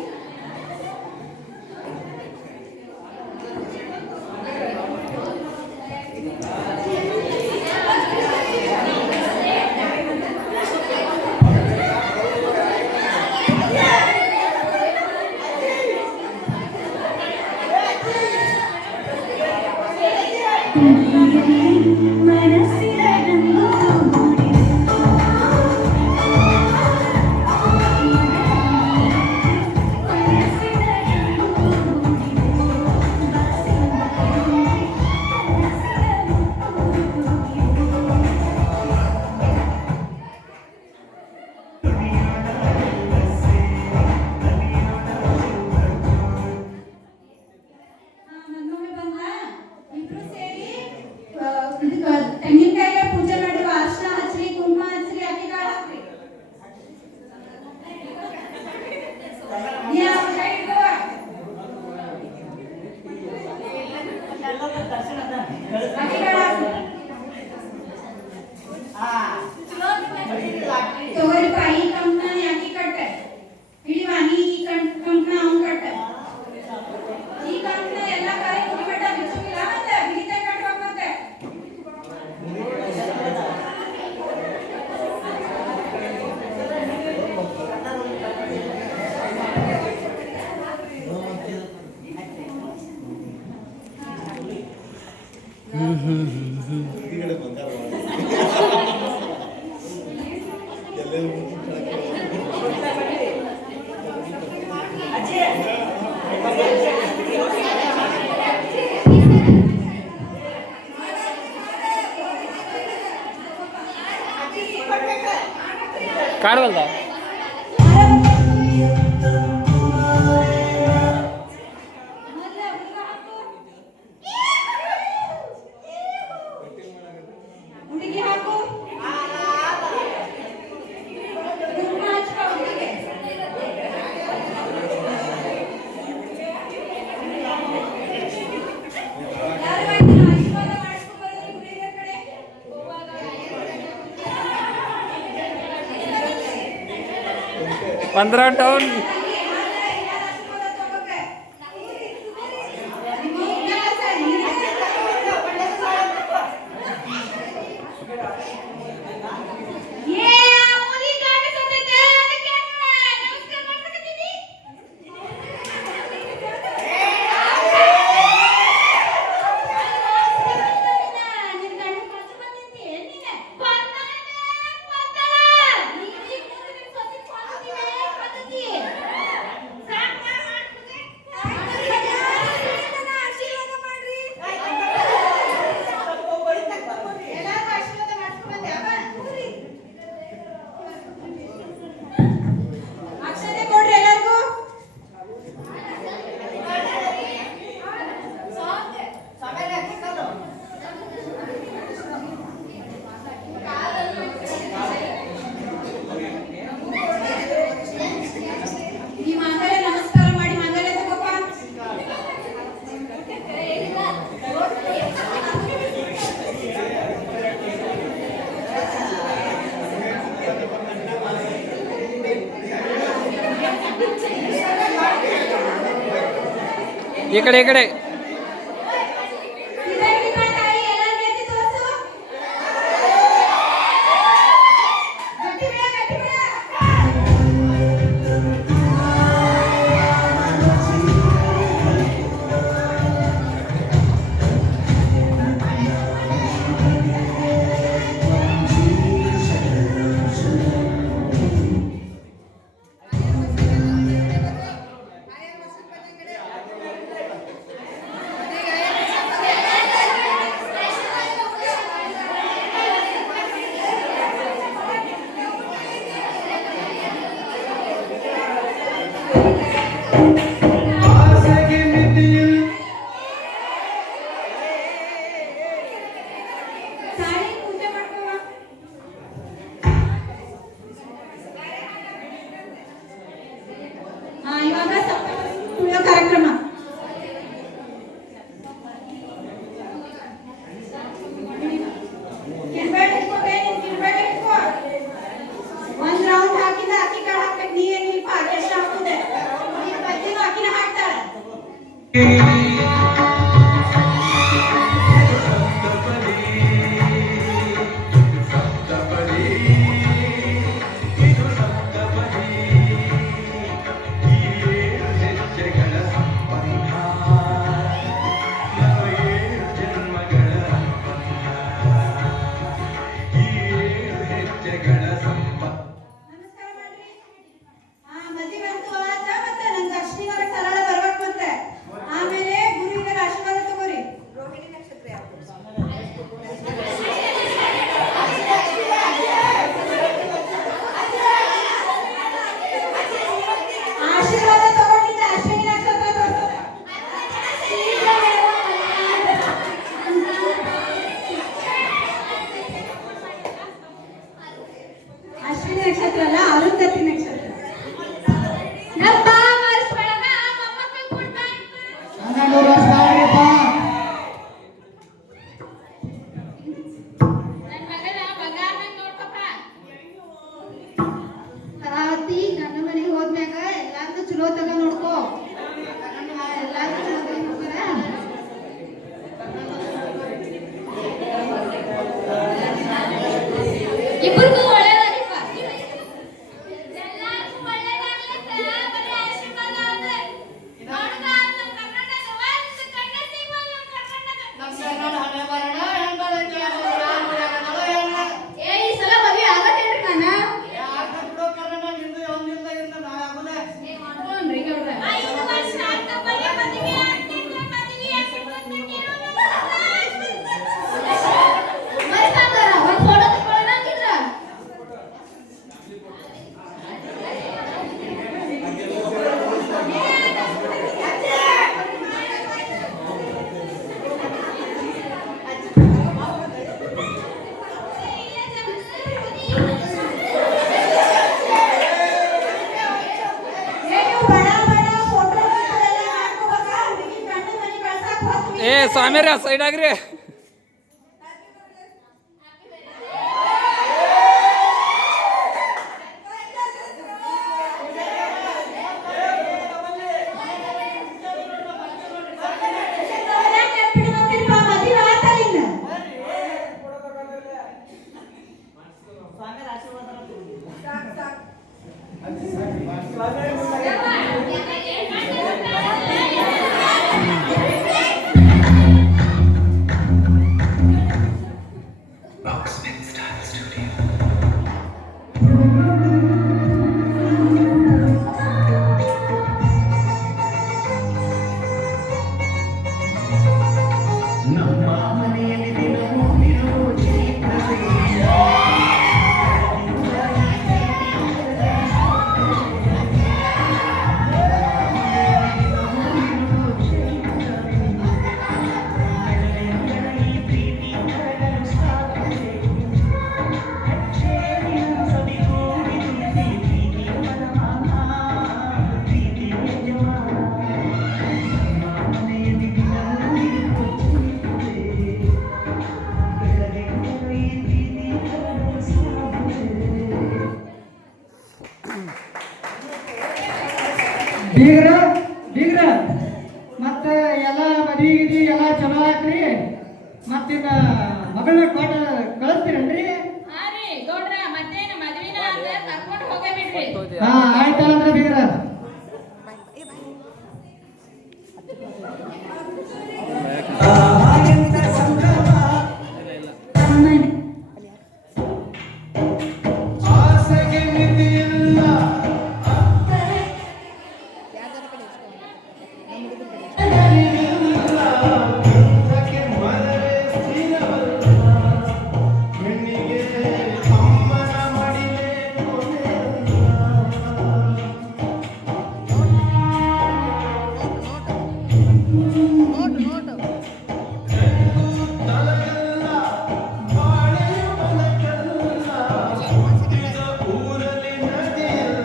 ನನ್ನೊಮ್ಮೆ ಬಂದ ಇಬ್ರು ಸೇರಿ ತೆಂಗಿನಕಾಯಿಗೆ ಪೂಜೆ ಮಾಡುವ ಅರ್ಶಿನ ಹಚ್ಚ್ರಿ ಕುಂಕುಮ ಹಚ್ಚ್ರಿ ಅಕ್ಕಿ ಕಾಳು ಹಾಕ್ರಿ ನೀ ಆ ಕೈ ಇಟ್ಕೋ. ಅಕ್ಕಿ ಕಾಳು ಹಾಕ್ರಿ. ತಗೋರಿಪ್ಪ ಈ ಕಂಕಣ ಅಕ್ಕಿ ಕಟ್ಟ ಹಿಡಿವ ನೀ ಈ ಕಂಕಣ ಅವ್ನ್ ಕಟ್ಟ ಈ ಕಂಕಣ ಎಲ್ಲ ಕಾಯಿ ಮುಗಿಬೇಡ ಬಿಚ್ಚುಗಿಲ್ಲ ಮತ್ತೆ ಬಿಗಿತ ಕಟ್ಬೇಕು ಮತ್ತೆ ಕಾಣವಲ್ದ ಹುಡುಗಿ ಹಾಕು ಕುಂಕುಮ ಹಚ್ಕೊ ಹುಡುಗಿಗೆ. ಯಾರು ಮಾಡ್ತೀರ? ಆಶೀರ್ವಾದ ಮಾಡಿಸ್ಕೊಂಡ್ಬರೋದು ಹುಡುಗಿಯರ ಕಡೆ. पंधरा टन ಅಕ್ಷತೆ ಕೊಡ್ರಿ ಎಲ್ಲರಿಗೂ. ಈ ಮಂಗಲ ನಮಸ್ಕಾರ ಮಾಡಿ ಮಂಗಲ ತಗೋಪ್ಪ. इकडे इकडे ಇದಕ್ಕೆ ತಾಯಿ ಎಲ್ಲರಿಗೂ ಎತ್ತಿ ತೋರ್ಸು. ಗಟ್ಟಿ ಬಿಡ, ಗಟ್ಟಿ ಬಿಡ. ಏ ಸ್ವಾಮಿಯರ ಸೈಡ್ ಆಗ್ರಿ. ಬೀಗ್ರ ಬೀಗ್ರ ಮತ್ತ ಎಲ್ಲ ಮದ್ವಿ ಗಿದ್ವಿ ಎಲ್ಲ ಚಲೋ ಆತ್ರಿ. ಮತ್ತಿನ್ನ ಮಗಳನ್ನ ಕೊಟ್ಟ ಕಳಿಸ್ತೀರನ್ರಿ? ಹಾ ರೀ ಗೌಡ್ರ, ಮತ್ತೇನ ಮದ್ವಿನ ಆದ ಕರ್ಕೊಂಡು ಹೋಗೇ ಬಿಡ್ರಿ. ಹಾ ಆಯ್ತಲ್ಲ ಬೀಗ್ರ.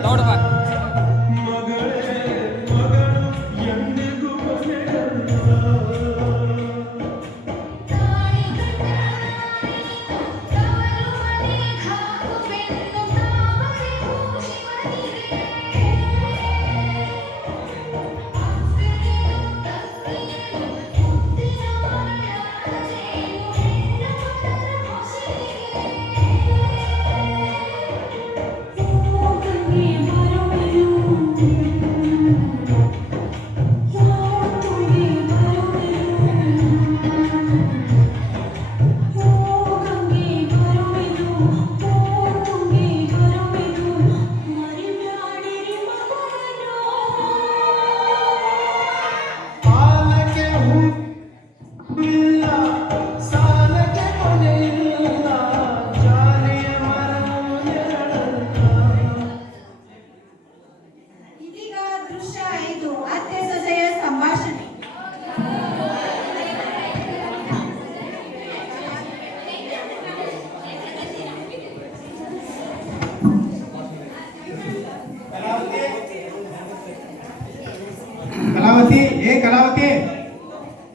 ನೋಡಪ್ಪ ಇದೀಗ ದೃಶ್ಯ 5 ಅತ್ತೆ ಸೊಸೆಯ ಸಂಭಾಷಣೆ. ಕಲಾವತಿ, ಏ ಕಲಾವತಿ,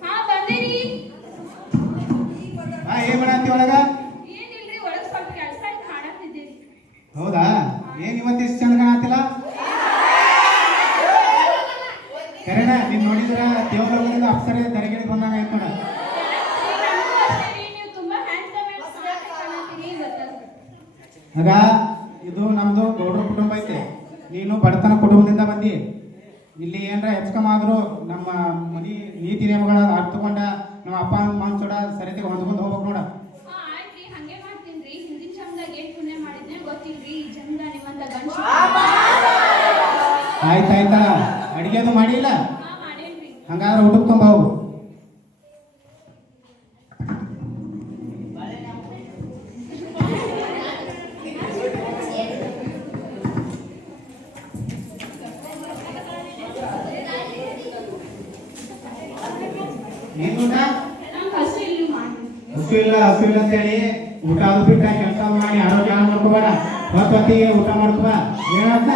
ಹಾ ಬಂದಿರಿ. ಏನ್ ಮಾಡತ್ತಿ ಒಳಗ? ಏನಿಲ್ರಿ, ಒಳಗ್ ಸ್ವಲ್ಪ ಕೆಲಸ ಕಾಣತ್ತಿದ್ದೀರಿ. ಹೌದಾ? ಏನ್ ಇವತ್ತು ಇಷ್ಟು ಚಂದ ಕಾಣತ್ತಿಲ್ಲ? ಕರೆನ ನೀನ್ ನೋಡಿದ್ರ ದೇವಲೋಕದಿಂದ ಅಪ್ಸರೆ ದರಗಿಳಿ ಬಂದಾಗ ಆಯ್ತು ನೋಡ. ನೀವು ತುಂಬಾ ಹ್ಯಾಂಡ್ಸಮ್ ಕಾಣತ್ತೀರಿ ಇವತ್ತು. ಆಗ ಇದು ನಮ್ದು ಗೌಡ್ರ ಕುಟುಂಬ ಐತೆ. ನೀನು ಬಡತನ ಕುಟುಂಬದಿಂದ ಬಂದಿ. ಇಲ್ಲಿ ಏನ್ರ ಹೆಚ್ಚಕಮಾದ್ರು ನಮ್ಮ ಮನಿ ನೀತಿ ನಿಯಮಗಳ ಅರ್ಥಕೊಂಡ ನಮ್ಮ ಅಪ್ಪ ಅಮ್ಮ ಚೂಡ ಸರಿತಿಗೆ ಹೊಂದ್ಕೊಂಡು ಹೋಗ್ಬೇಕು ನೋಡ. ಹಾ ಆಯ್ತ್ರಿ, ಹಂಗೆ ಮಾಡ್ತೀನ್ರಿ. ಹಿಂದಿನ ಜನ್ಮದಾಗ ಏನ್ ಪುಣ್ಯ ಮಾಡಿದ್ನೆ ಗೊತ್ತಿಲ್ರಿ. ಈ ಜನ್ಮ ನಿಮ್ಮಂತ ಗಂಡ ಆಯ್ತಾಯ್ತಲ್ಲ, ಅಡಿಗೆದು ಮಾಡಿಲ್ಲ? ಹಾ ಮಾಡೇನ್ರಿ. ಹಂಗಾದ್ರೆ ಊಟಕ್ಕೆ ತುಂಬ ಹೋಗು. ಏನ್ ಊಟ? ನಂಗ್ ಹಸು ಇಲ್ಲಿ ಮಾಡಿ. ಹಸು ಇಲ್ಲ ಅಂತೇಳಿ ಊಟ ಅದು ಬಿಟ್ಟ ಕೆಲಸ ಮಾಡಿ ಆರೋಗ್ಯ ಹಾಳು ಮಾಡ್ಕೋಬೇಡ. ಹೊತ್ತಿಗೆ ಊಟ ಮಾಡ್ಕೋಬ. ಏನಂತ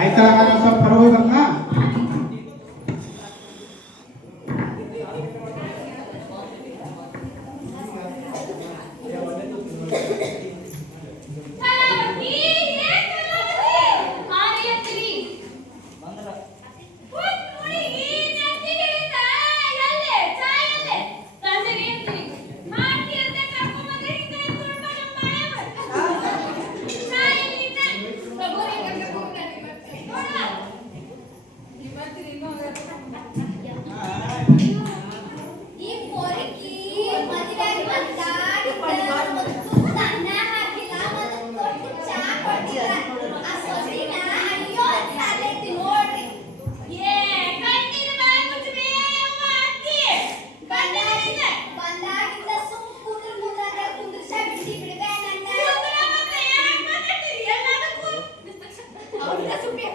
ಆಯ್ತಾ ಸ್ವಲ್ಪ ಹೊರಗೆ ಬರಲ್ಲ. ಕಲಾವತಿ, ಏ ಕಲಾವತಿ? ಹಾರಿ ಅತ್ರಿ. ಪುಟ್ ಹುಡುಗಿ ನೆತ್ತಿಗಿಳಿತ. ಎಲ್ಲೆ? ಚಾ ಎಲ್ಲೆ? ತಂದಿರಿ ಅತ್ರಿ. ಮಾಡ್ತೀರಂತೆ ಕರ್ಕೊಂಬಂದ್ರೆ ಹಿಂಗ ಎತ್ಕೊಂಡು ಬಾ ನಮ್ಮ ಮನೆ ಬರ್ತ. ಚಾ ಎಲ್ಲಿದೆ? ತಗೋರಿ ಕರ್ಕೊಂಬಂದ್ರೆ ಬರ್ತೀನಿ. ನೋಡ. ಈ ಪೊರಕಿ ಮದುವೆಯಾಗಿ ಬಂದಾಗಿ ಅನ್ನ ಹಾಕಿಲ್ಲ ಮತ್ತು ಕೊಟ್ಟು ಚಾ ಕೊಟ್ಟಿಲ್ಲ. ಆ ಸೊಸಿನ ಅಯ್ಯೋ ಅಂತ ಸಾಲೈತಿ ನೋಡ್ರಿ. ಏ ಕಣ್ಣಿನ ಬಾಯಿ ಮುಚ್ಚಬೇ ಅವ್ವ ಅತ್ತಿ. ಬಂದಾಗಿಂದ ಸುಮ್ ಕುಂದ್ರ ಮುಂದಾಗ ಕುಂದ್ರಸ ಬಿಡಿ ಬಿಡ್ಬೇ ನನ್ನ. ಕೂದಲ ಮತ್ತೆ ಯಾಕ್ ಮಾತಾಡ್ತೀರಿ ಎಲ್ಲದಕ್ಕೂ? ಅವ್ರ ಸುಮ್ಮನೆ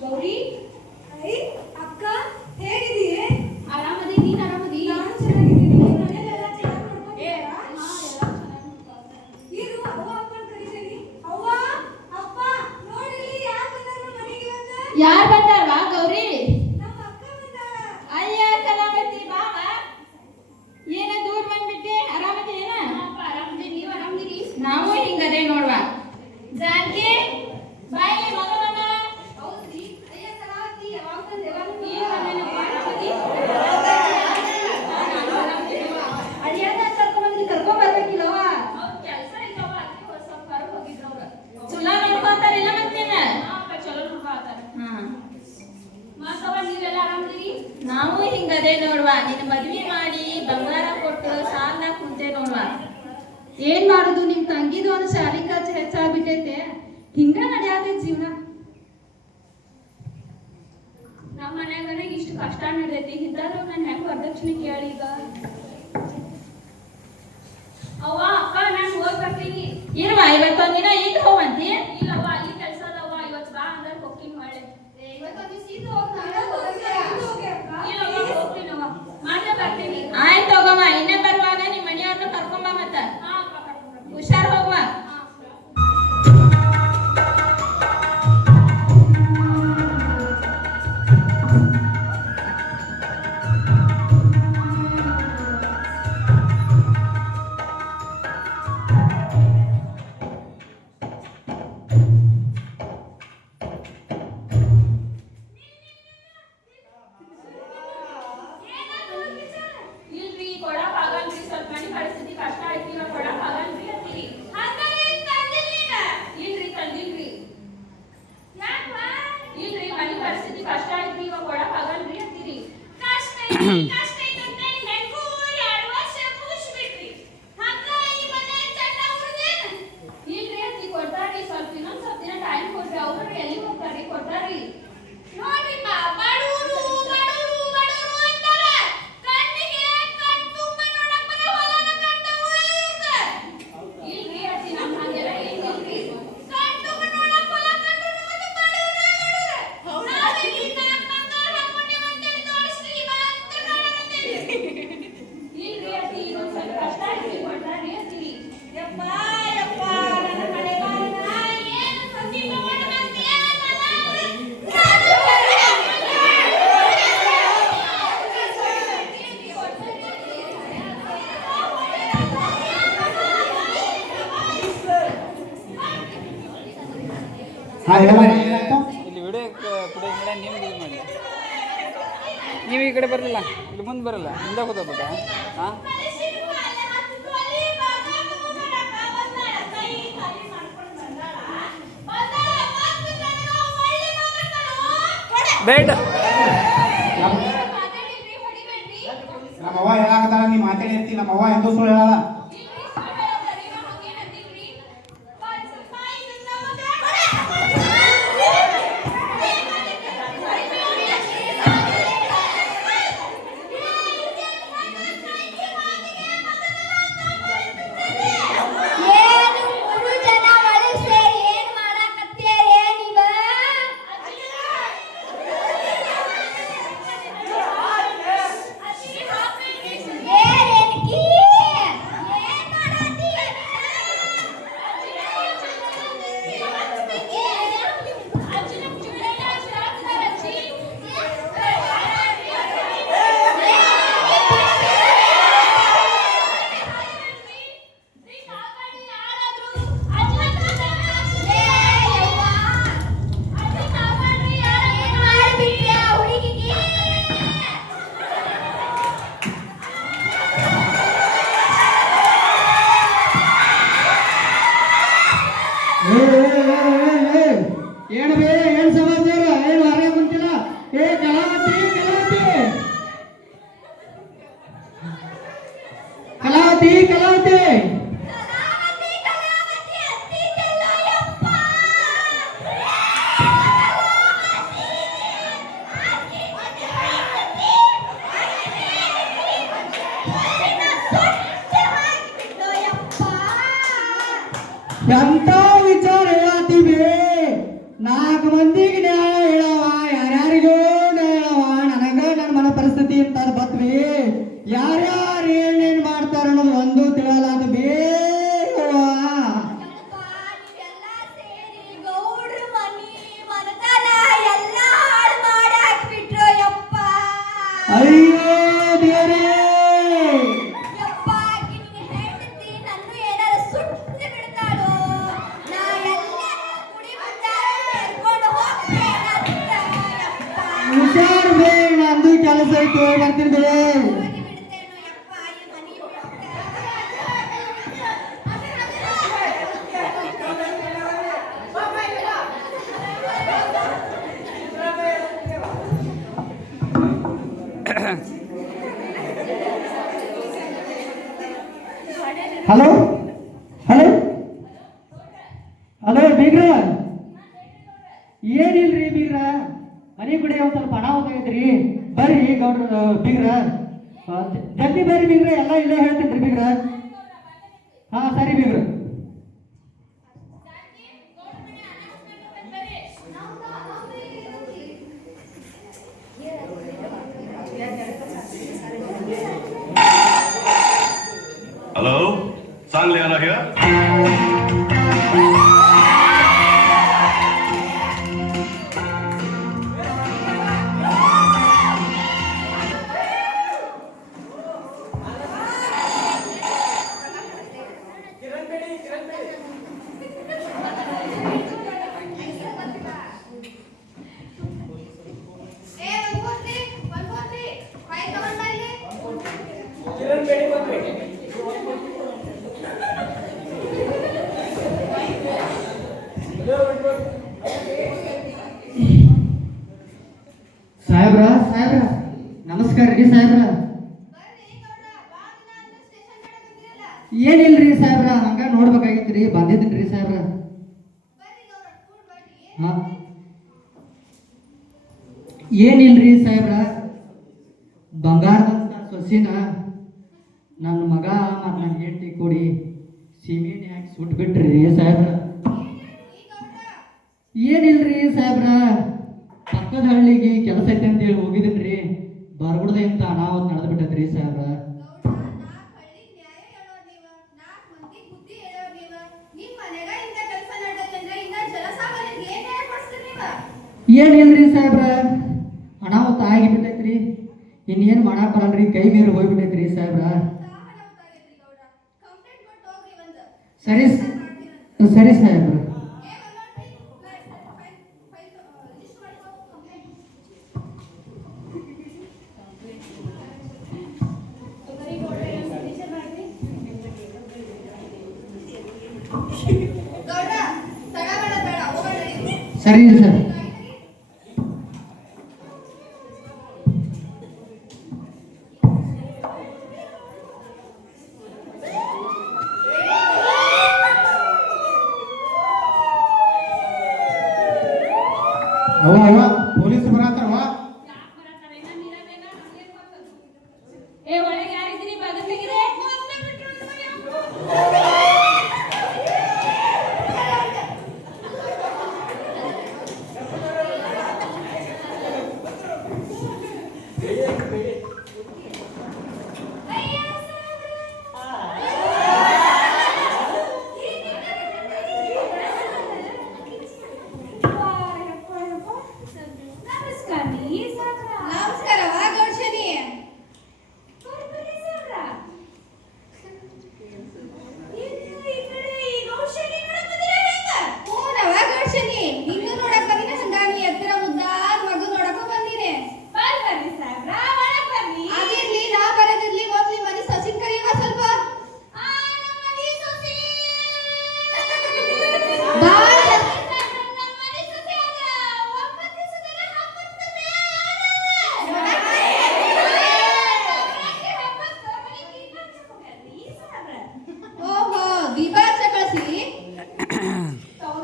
ಗೌರಿ, ಅಕ್ಕ ಹೇಗಿದೀಯೇ? ಆರಾಮದಿ? ನೀನ್ ಆರಾಮದಿ? ನಾನು ಚೆನ್ನಾಗಿದ್ದೀನಿ. ಮನೆಯಲ್ಲೆಲ್ಲ ಚೆನ್ನಾಗಿ ನೋಡ್ಕೊಂಡಿದ್ದೀರಾ? ಹಾ, ಎಲ್ಲ ಚೆನ್ನಾಗಿ ನೋಡ್ಕೊಳ್ತಾರೆ. ಇರು, ಅವ್ವ ಅಪ್ಪನ್ ಕರೀತೀನಿ. ಅವ್ವ, ಅಪ್ಪ, ನೋಡಿಲ್ಲಿ ಯಾರ್ ಬಂದಾರು ಮನೆಗೆ ಇವತ್ತು? ಯಾರ್ ಬಂದಾರ್ವಾ ಗೌರಿ? ನಮ್ಮ ಅಕ್ಕ ಬಂದಾಳ. ಅಯ್ಯ ಕಲಾವತಿ ಬಾವ, ಏನ ದೂರ ಬಂದ್ಬಿಟ್ಟೆ? ಆರಾಮದಿ ಏನ? ಆರಾಮದಿ, ನೀವು ಆರಾಮದಿರಿ? ನಾವು ಹಿಂಗದೆ ನೋಡ್ವಾ. ಜಾನಕಿ ಬಾಯಿ ಮಗನ. ಹೌದ್ರಿ? ಅಯ್ಯ ಕಲಾವತಿ, ಯಾವಾಗ ಬಂದೆ? ಅಳಿಯಾದ ಕರ್ಕೊಂಬಂದ್ರಿ, ಕರ್ಕೊಂಬರ್ಬೇಕಿಲ್ಲವ? ಅವ್ರ ಕೆಲಸ ಇಲ್ಲವ ಅದಕ್ಕೆ ಸ್ವಲ್ಪ ಹೊರಗೆ ಹೋಗಿದ್ರು ಅವ್ರು. ಚಲೋ ನೋಡ್ಕೊಂತಾರಿಲ್ಲ ಮತ್ತೇನ? ಚಲೋ ನೋಡ್ಕೊಳ್ತಾರೆ. ಹಾ, ಮತ್ತವ ನೀವೆಲ್ಲ ಆರಾಮದಿರಿ? ನಾವು ಹಿಂಗದೆ ನೋಡ್ವಾ. ನಿನ್ನ ಮದ್ವಿ ಮಾಡಿ ಬಂಗಾರ ಕೊಟ್ಟು ಸಾಲ ಕುಂತೆ ನೋಡ್ವಾ. ಏನ್ ಮಾಡುದು, ನಿಮ್ ತಂಗಿದು ಒಂದು ಶಾಲಿ ಖರ್ಚು ಹೆಚ್ಚಾಗ್ಬಿಟ್ಟೈತೆ. ಹಿಂಗ ನಡೆಯಾದ ಜೀವನ. ನಮ್ಮ ಮನ್ಯಾಗನ ಇಷ್ಟು ಕಷ್ಟ ನಡೆದೈತಿ. ಇಂಥದ್ದು ನಾನು ಹೆಂಗ್ ವರದಕ್ಷಿಣೆ ಕೇಳಿ ಈಗ? ಅವ್ವ ಅಪ್ಪ ನಾನು ಹೋಗಿ ಬರ್ತೀನಿ. ಇರುವ ಇವತ್ತೊಂದ್ ದಿನ ಈಗ ಹೋಗಂತಿ? ಇಲ್ಲವ್ವ ಅಲ್ಲಿ ಕೆಲಸ ಅದವ್ವ. ಇವತ್ತು ಬಾ ಅಂದ್ರೆ ಹೋಗ್ತೀನಿ ಹೊಳ್ಳೆ. ಇವತ್ತೊಂದು ದಿವಸ ಇದು ಹೋಗಿ ನಾಳೆ ಹೋಗಿ ಅಕ್ಕ. ಇಲ್ಲವ್ವ ಹೋಗ್ತೀನವ್ವ. ಮತ್ತೆ ಬರ್ತೀನಿ. ಆಯ್ತು ಹೋಗಮ್ಮ. ಇನ್ನೇ ಬರುವಾಗ ನಿಮ್ ಮನೆಯವ್ರನ್ನ ಕರ್ಕೊಂಬ ಮತ್ತ. ಹಾ ಅಪ್ಪ ಕರ್ಕೊಂಡ್ ಬರ್ತೀನಿ. ಹುಷಾರ್ ಹೋಗುವ. ಇಲ್ರಿ ಕೊಡಕ್ ಆಗಲ್ರಿ, ಸ್ವಲ್ಪ ಮನೆ ಪರಿಸ್ಥಿತಿ ಕಷ್ಟ ಐತಿ. ಇವಾಗ ಕೊಡಕ್ ಆಗಲ್ರಿ ಅಂತೀರಿ. ಹಂಗಾರೆ ತಂದಿಲ್ಲ? ಇಲ್ರಿ ತಂದಿಲ್ರಿ. ಯಾಕವ್ವ? ಇಲ್ರಿ ಮನೆ ಪರಿಸ್ಥಿತಿ ಕಷ್ಟ ಐತಿ. ಇವಾಗ ಕೊಡಕ್ ಆಗಲ್ರಿ ಅಂತೀರಿ. ಕಷ್ಟ ಐತಿ ಅಂತ ಹೆಂಗೂ 2 ವರ್ಷ ಮುಗಿಸ್ಬಿಟ್ರಿ. ಹಂಗ ಈ ಮನೆ ಚಂದ ಉಳ್ದೇನ? ಹೇಳಮ್ಮ ಏನಾಯ್ತು? ಇಲ್ಲಿ ವಿಡಿಯೋ ಫುಟೇಜ್ ಮಾಡಿ ನಿಮ್ಗೆ ಇದು ಮಾಡಿ. ನೀವು ಈ ಕಡೆ ಬರಲಿಲ್ಲ, ಇಲ್ಲಿ ಮುಂದೆ ಬರಲ್ಲ, ಮುಂದೆ ಹೋಗ್ಬೇಕ. ಹಾಂ ಬೇಡ ನಮ್ಮವ್ವ ಹೇಳಾಕತ್ತಾಳ, ನೀ ಮಾತಾಡಿ ನಮ್ಮವ್ವ ಎಂದೂ ಸುಳ್ಳು ಹೇಳಲ್ಲ. ಏನು ಬೇ, ಏನು ಸಮಾಚಾರ, ಏನು ಹೊರಗೆ ಕುಂತಿಲ್ಲ? ಕಲಾವತಿ ಕಲಾವತಿ ಕಲಾವತಿ ಎಂತ ವಿಚಾರ ಹೇಳತ್ತೀವಿ? 4 ಮಂದಿಗೆ ನ್ಯಾಯ ಹೇಳವ, ಯಾರ್ಯಾರಿಗೂ ನ್ಯಾಯ ಹೇಳವ. ನನಗ ನನ್ನ ಮನ ಪರಿಸ್ಥಿತಿ ಅಂತ ಬತ್ವಿ. ಯಾರ್ಯಾರು ಏನೇನ್ ಮಾಡ್ತಾರ ಅನ್ನೋದು ಒಂದು ತಿಳಿಯಲ್ಲ. ಅದು ಬೇವ ಅಯ್ಯೋ ದೇವರೇ, ಹುಷಾರ್ ಬೇ, ನಂದು ಕೆಲಸ ಐತಿ, ಹೋಗಿ ಬರ್ತೀನಿ ಬೇ. ಹಲೋ ಹಲೋ ಹಲೋ ಬೀಗ್ರ, ಏನಿಲ್ರಿ ಬೀಗ್ರ, ಮನೆ ಕಡೆ ಒಂದ್ ಸ್ವಲ್ಪ ಹಣ ಹೋಗೈತ್ರಿ. ಬರ್ರಿ ಗೌಡ್ರ ಬೀಗ್ರ, ಜಲ್ದಿ ಬರ್ರಿ ಬೀಗ್ರ, ಎಲ್ಲ ಇಲ್ಲೇ ಹೇಳ್ತೀನಿ ಬೀಗ್ರ. ಹಾ ಸರಿ ಬೀಗ್ರ. Hello, Sangliana here. ಸಾಹೇಬ್ರ ಸಾಹೇಬ್ರ ನಮಸ್ಕಾರ ರೀ ಸಾಹೇಬ್ರ. ಏನಿಲ್ರಿ ಸಾಹೇಬ್ರ, ಹಂಗ ನೋಡ್ಬೇಕಾಗಿತ್ರಿ, ಬಂದಿದ್ರಿ ಸಾಹೇಬ್ರ. ಹಾ ಏನಿಲ್ರಿ ಸಾಹೇಬ್ರ, ಬಂಗಾರದಂತ ಸೊಸಿನ ನನ್ನ ಮಗ ಮತ್ತು ನನ್ನ ಹೆಂಡತಿ ಕೂಡಿ ಸೀಮೆಣ್ಣೆ ಹಾಕಿ ಸುಟ್ಬಿಟ್ರಿ ಸಾಹೇಬ್ರ. ಏನಿಲ್ರಿ ಸಾಹೇಬ್ರ, ಪಕ್ಕದ ಹಳ್ಳಿಗೆ ಕೆಲಸ ಐತೆ ಅಂತೇಳಿ ಹೋಗಿದ್ರಿ, ಬರ್ಬಿಡ್ದೆ ಅಂತ ಅನಾಹುತ ನಡೆದು ಬಿಟ್ಟೈತ್ರಿ ಸಾಹೇಬ್ರ. ಏನಿಲ್ರಿ ಸಾಹೇಬ್ರ, ಅನಾಹುತ ಆಗಿಬಿಟ್ಟೈತ್ರಿ, ಇನ್ನೇನು ಮಾಡಕ್ ಬರಲ್ರಿ, ಕೈ ಮೀರಿ ಹೋಗ್ಬಿಟ್ಟೈತ್ರಿ ಸಾಹೇಬ್ರ. ಸರಿ ಸರಿ ಸಾಹೇಬ್ರ. ಗೌಡ ತಡ ಮಾಡೋದ್ ಬೇಡ ಹೋಗೋಣ ನಡಿ. ಸರಿ ಸರ್. ಅವ್ವ ಪೊಲೀಸ್ ಬರತ್ತಾರವ. ಏ ಒಳಗೆ ಯಾರಿದ್ದೀರಿ ಬಾಗಿಲು ತೆಗೀರಿ. ನಮಸ್ಕಾರವಾ ಗೌಡ್ಶನಿ. ಹೂನವ ಗೌಡ್ಶನಿ, ನಿಂದು ನೋಡಕ್ ಬಂದಿನ ಹಂಗಾಗಿ ಎತ್ತರ ಮುದ್ದಾದ ಮಗು ನೋಡಕ್ಕೂ ಬಂದಿನಿ. ಅದಿರ್ಲಿ ನಾ ಬರೋದಿರ್ಲಿ ಮೊದ್ಲು ಮನೆ ಸಸಿನ್ ಕರೀವ ಸ್ವಲ್ಪ. ಓಹೋ ದೀಪಾಚ ಕಳ್ಸಿ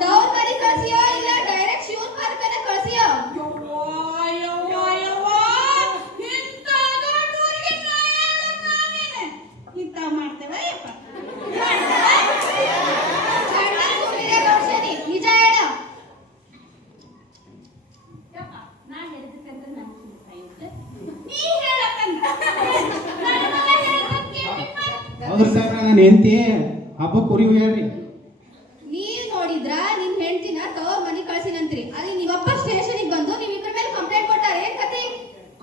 ತವ್ರ ಮನೆ ಕಳ್ಸಿಯೋ ಇಲ್ಲ ಡೈರೆಕ್ಟ್ ಶಿವನ್ ಪಾರ್ಕನ ಕಳ್ಸಿಯೋ? ಸುಮ್ನಿರೆ ಗೌಡ್ಶನಿ, ನಿಜ ಹೇಳು. ಹೌದ್ರಿ ಸಾಹೇಬ್ರ, ನನ್ನ ಹೆಂಡತಿ ಹಬ್ಬಕ್ಕೆ ಕುರಿ ಹೇಳ್ರಿ. ನೀವ್ ನೋಡಿದ್ರ ನಿಮ್ ಹೆಂಡ್ತಿನ ತವ್ರ ಮನೆ ಕಳ್ಸಿನಂತ್ರಿ. ಅಲ್ಲಿ ನೀವಪ್ಪ ಸ್ಟೇಷನ್ಗೆ ಬಂದು ನೀವ್ ಇದ್ರ ಮೇಲೆ ಕಂಪ್ಲೇಂಟ್ ಕೊಟ್ಟಾರೆ. ಏನ್ ಕತಿ?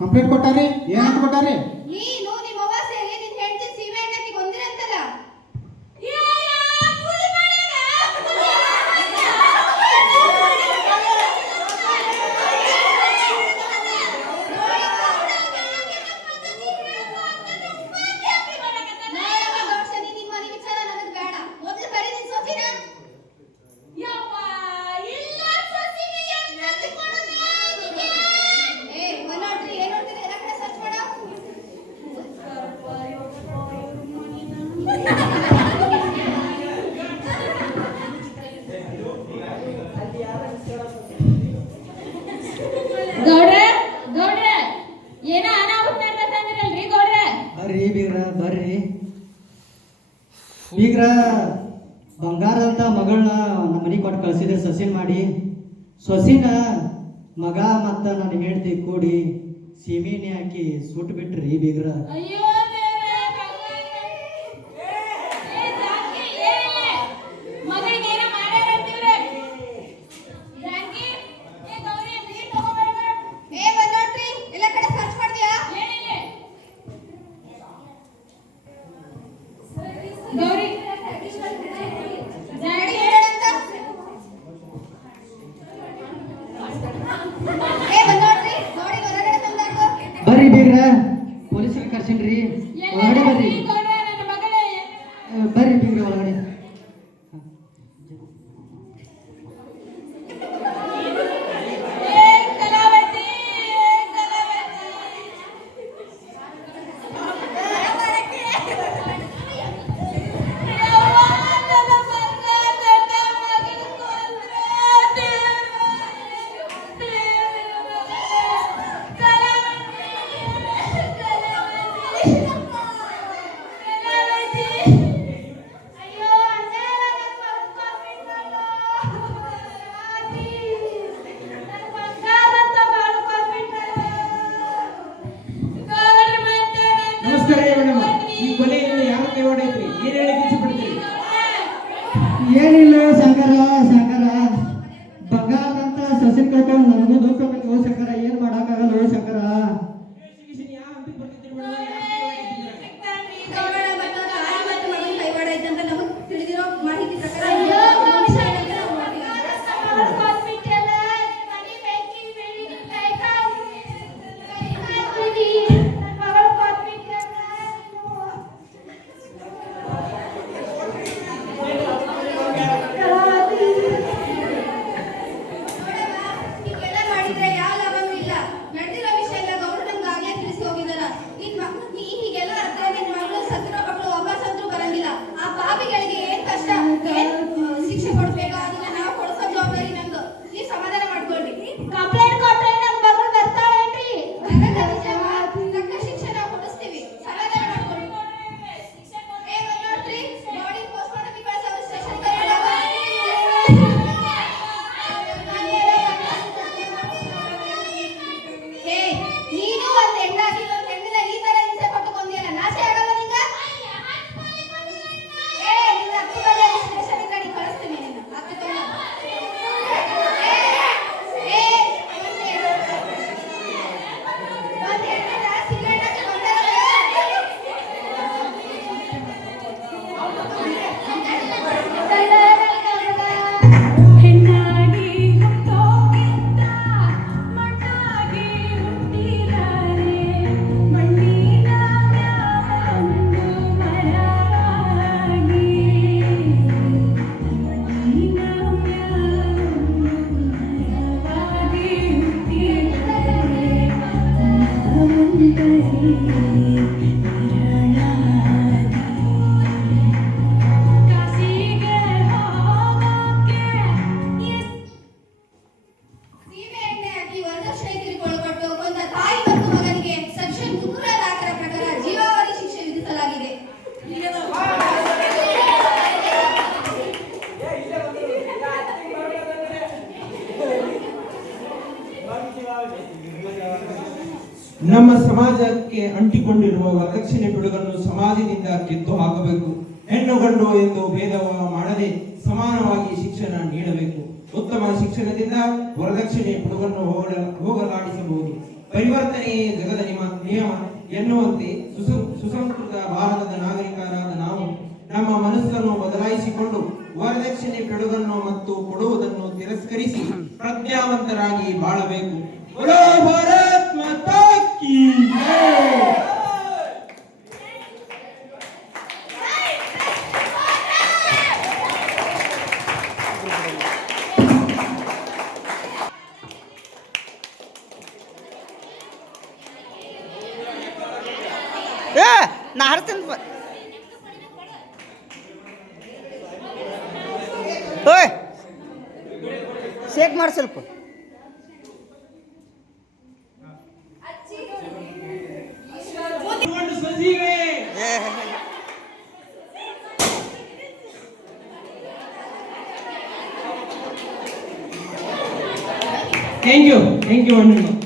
ಕಂಪ್ಲೇಂಟ್ ಕೊಟ್ಟಾರಿ? ಏನಂತ ಕೊಟ್ಟಾರಿ? ನೀನು ನಿಮ್ಮವ್ವ ಸೇರಿ ನಿನ್ ಹೆಂಡ್ತಿ ಸೀಮೆ ಎಣ್ಣೆ ಗೊಂದಿರಂತಲ್ಲ. ನೋಡವ್ವ ಗೌಡ್ಶನಿ, ನಿನ್ ಮನೆ ವಿಚಾರ ನನಗ್ ಬೇಡ. ಮೊದ್ಲು ಬರೀ ನಿನ್ ಸೊಸಿನ. ಏ ಒಂದ್ ನೋಡ್ರಿ, ಏನ್ ನೋಡ್ತೀರಿ? ಎಲ್ಲ ಕಡೆ ಸರ್ಚ್ ಮಾಡ. ಗೌಡ್ರ ಗೌಡ್ರ ಏನೋ ಅನಾಹುತ ನಡೆದತ್ತಂದ್ರಲ್ರಿ ಗೌಡ್ರ. ಬರ್ರಿ ಬೀಗ್ರ ಬರ್ರಿ. ಬೀಗ್ರ ಬಂಗಾರ ಅಂತ ಮಗಳನ್ನ ನಮ್ಮ ಮನೆಗೆ ಕೊಟ್ಟು ಕಳ್ಸಿದ್ರೆ ಸಸಿನ್ ಮಾಡಿ, ಸೊಸಿನ ಮಗ ಮತ್ತ ನನ್ನ ಹೆಂಡತಿ ಕೂಡಿ ಸೀಮೆಣ್ಣೆ ಹಾಕಿ ಸುಟ್ಟು ಬಿಟ್ರಿ ಬೀಗ್ರ. ಅಯ್ಯೋ ದೇವ್ರೇ, ಏ ಜಾನಕಿ, ಮಗಳಿಗೆ ಏನೋ ಮಾಡ್ಯಾರಂತೀವ್ರೆ. ಜಾನಕಿ, ಏ ಗೌರಿ, ನೀರ್ ತಗೊಂಬರ್ಬ. ಏ ಒಂದ್ ನೋಡ್ರಿ, ಎಲ್ಲ ಕಡೆ ಸರ್ಚ್ ಮಾಡ್ತೀಯಾ? ಏನಿಲ್ಲ ಗೌರಿ, ಗಾಡಿ ಹೇಳಂತ. ಏ ಒಂದ್ ನೋಡ್ರಿ, ನೋಡಿ ಹೊರಗಡೆ ತಂದಾಕು. ಬರ್ರಿ ಬೀಗ್ರ, ಪೊಲೀಸರಿಗೆ ಕರ್ಸಿನ್ರಿ, ಒಳಗಡೆ ಬರ್ರಿ. ಗೌಡ್ರ ನನ್ನ ಮಗಳೇ. ಬರ್ರಿ ಬೀಗ್ರ ಒಳಗಡೆ. ಏ ಕಲಾವತಿ, ಕಲಾವತಿ. ಯವ್ವ, ನನ್ನ ಬಂಗಾರದ ಮಗನ ಕೊಂದ್ರೆ ದೇವ್ರು. ಕಲಾವತಿ, ಕಲಾವತಿ, ಕಲಾವತಿ. ಅಯ್ಯೋ ಅಣ್ಣಾರ, ನನ್ನ ಮಗನ್ ಕೊಂದ್ಬಿಟ್ರಲ್ಲ. ಕಲಾವತಿ, ನನ್ನ ಬಂಗಾರದ ಮಗನ್ ಕೊಂದ್ಬಿಟ್ರಲ್ಲ. ಗೌಡ್ರ ಮತ್ತೆ ನನ್ನ ನಮಸ್ಕಾರ ಮೇಡಮ್. ಕೊಂದ್ರಿ. ಈ ಕೊಲೆಯಲ್ಲಿ ಯಾವ ಕೈವಾಡ ಐತ್ರಿ? ಏನ್ ಹೇಳಿ ಇಚ್ಛಪಡ್ತೀರಿ? ಏನಿಲ್ಲ ಶಂಕರ, ಶಂಕರ ಬಂಗಾರದಂತ ಸಸಿನ್ ಕಳ್ಕೊಂಡು ನನಗೂ ದುಃಖ ಬೇಕು ಶಂಕರ. ಏನ್ ಮಾಡಕ್ಕಾಗಲ್ಲ ಶಂಕರ. ಯಾವ ಹಂತಕ್ಕೆ ಬರ್ತಿದ್ರಿ ಮೇಡಮ್? ಯಾವ ಕೈವಾಡ ಐತ್ರಿ ಮೇಡಮ್? ಗೌಡ ಮತ್ತು ತಾಯಿ ಮತ್ತು ಮಗನ ಕೈವಾಡ ಐತೆ ಅಂತ ನಮಗ್ ತಿಳಿದಿರೋ ಮಾಹಿತಿ ಪ್ರಕಾರ ಅಯ್ಯೋ, ವಿಷಯ ಏನಂತ ನಾವು ಮಾಡ್ತೀವಿ. ನಮ್ಮ ಸಮಾಜಕ್ಕೆ ಅಂಟಿಕೊಂಡಿರುವ ವರದಕ್ಷಿಣೆ ಪಿಡುಗನ್ನು ಸಮಾಜದಿಂದ ಕಿತ್ತು ಹಾಕಬೇಕು. ಹೆಣ್ಣು ಗಂಡು ಎಂದು ಭೇದವ ಮಾಡದೆ ಸಮಾನವಾಗಿ ಶಿಕ್ಷಣ ನೀಡಬೇಕು. ಉತ್ತಮ ಶಿಕ್ಷಣದಿಂದ ವರದಕ್ಷಿಣೆ ಪಿಡುಗನ್ನು ಹೋಗಲಾಡಿಸಬಹುದು. ಪರಿವರ್ತನೆಯೇ ಜಗದ ನಿಯಮ ಎನ್ನುವಂತೆ ಸುಸಂಸ್ಕೃತ ಭಾರತದ ನಾಗರಿಕರಾದ ನಾವು ನಮ್ಮ ಮನಸ್ಸನ್ನು ಬದಲಾಯಿಸಿಕೊಂಡು ವರದಕ್ಷಿಣೆ ಪಿಡುಗನ್ನು ಮತ್ತು ಕೊಡುವುದನ್ನು ತಿರಸ್ಕರಿಸಿ ಪ್ರಜ್ಞಾವಂತರಾಗಿ ಬಾಳಬೇಕು. बोलो भारत माता की जय. ನಾ ಹರ್ತೀನಿ ಓಯ್ ಶೇಕ್ ಮಾಡಿ ಸ್ವಲ್ಪ. Thank you.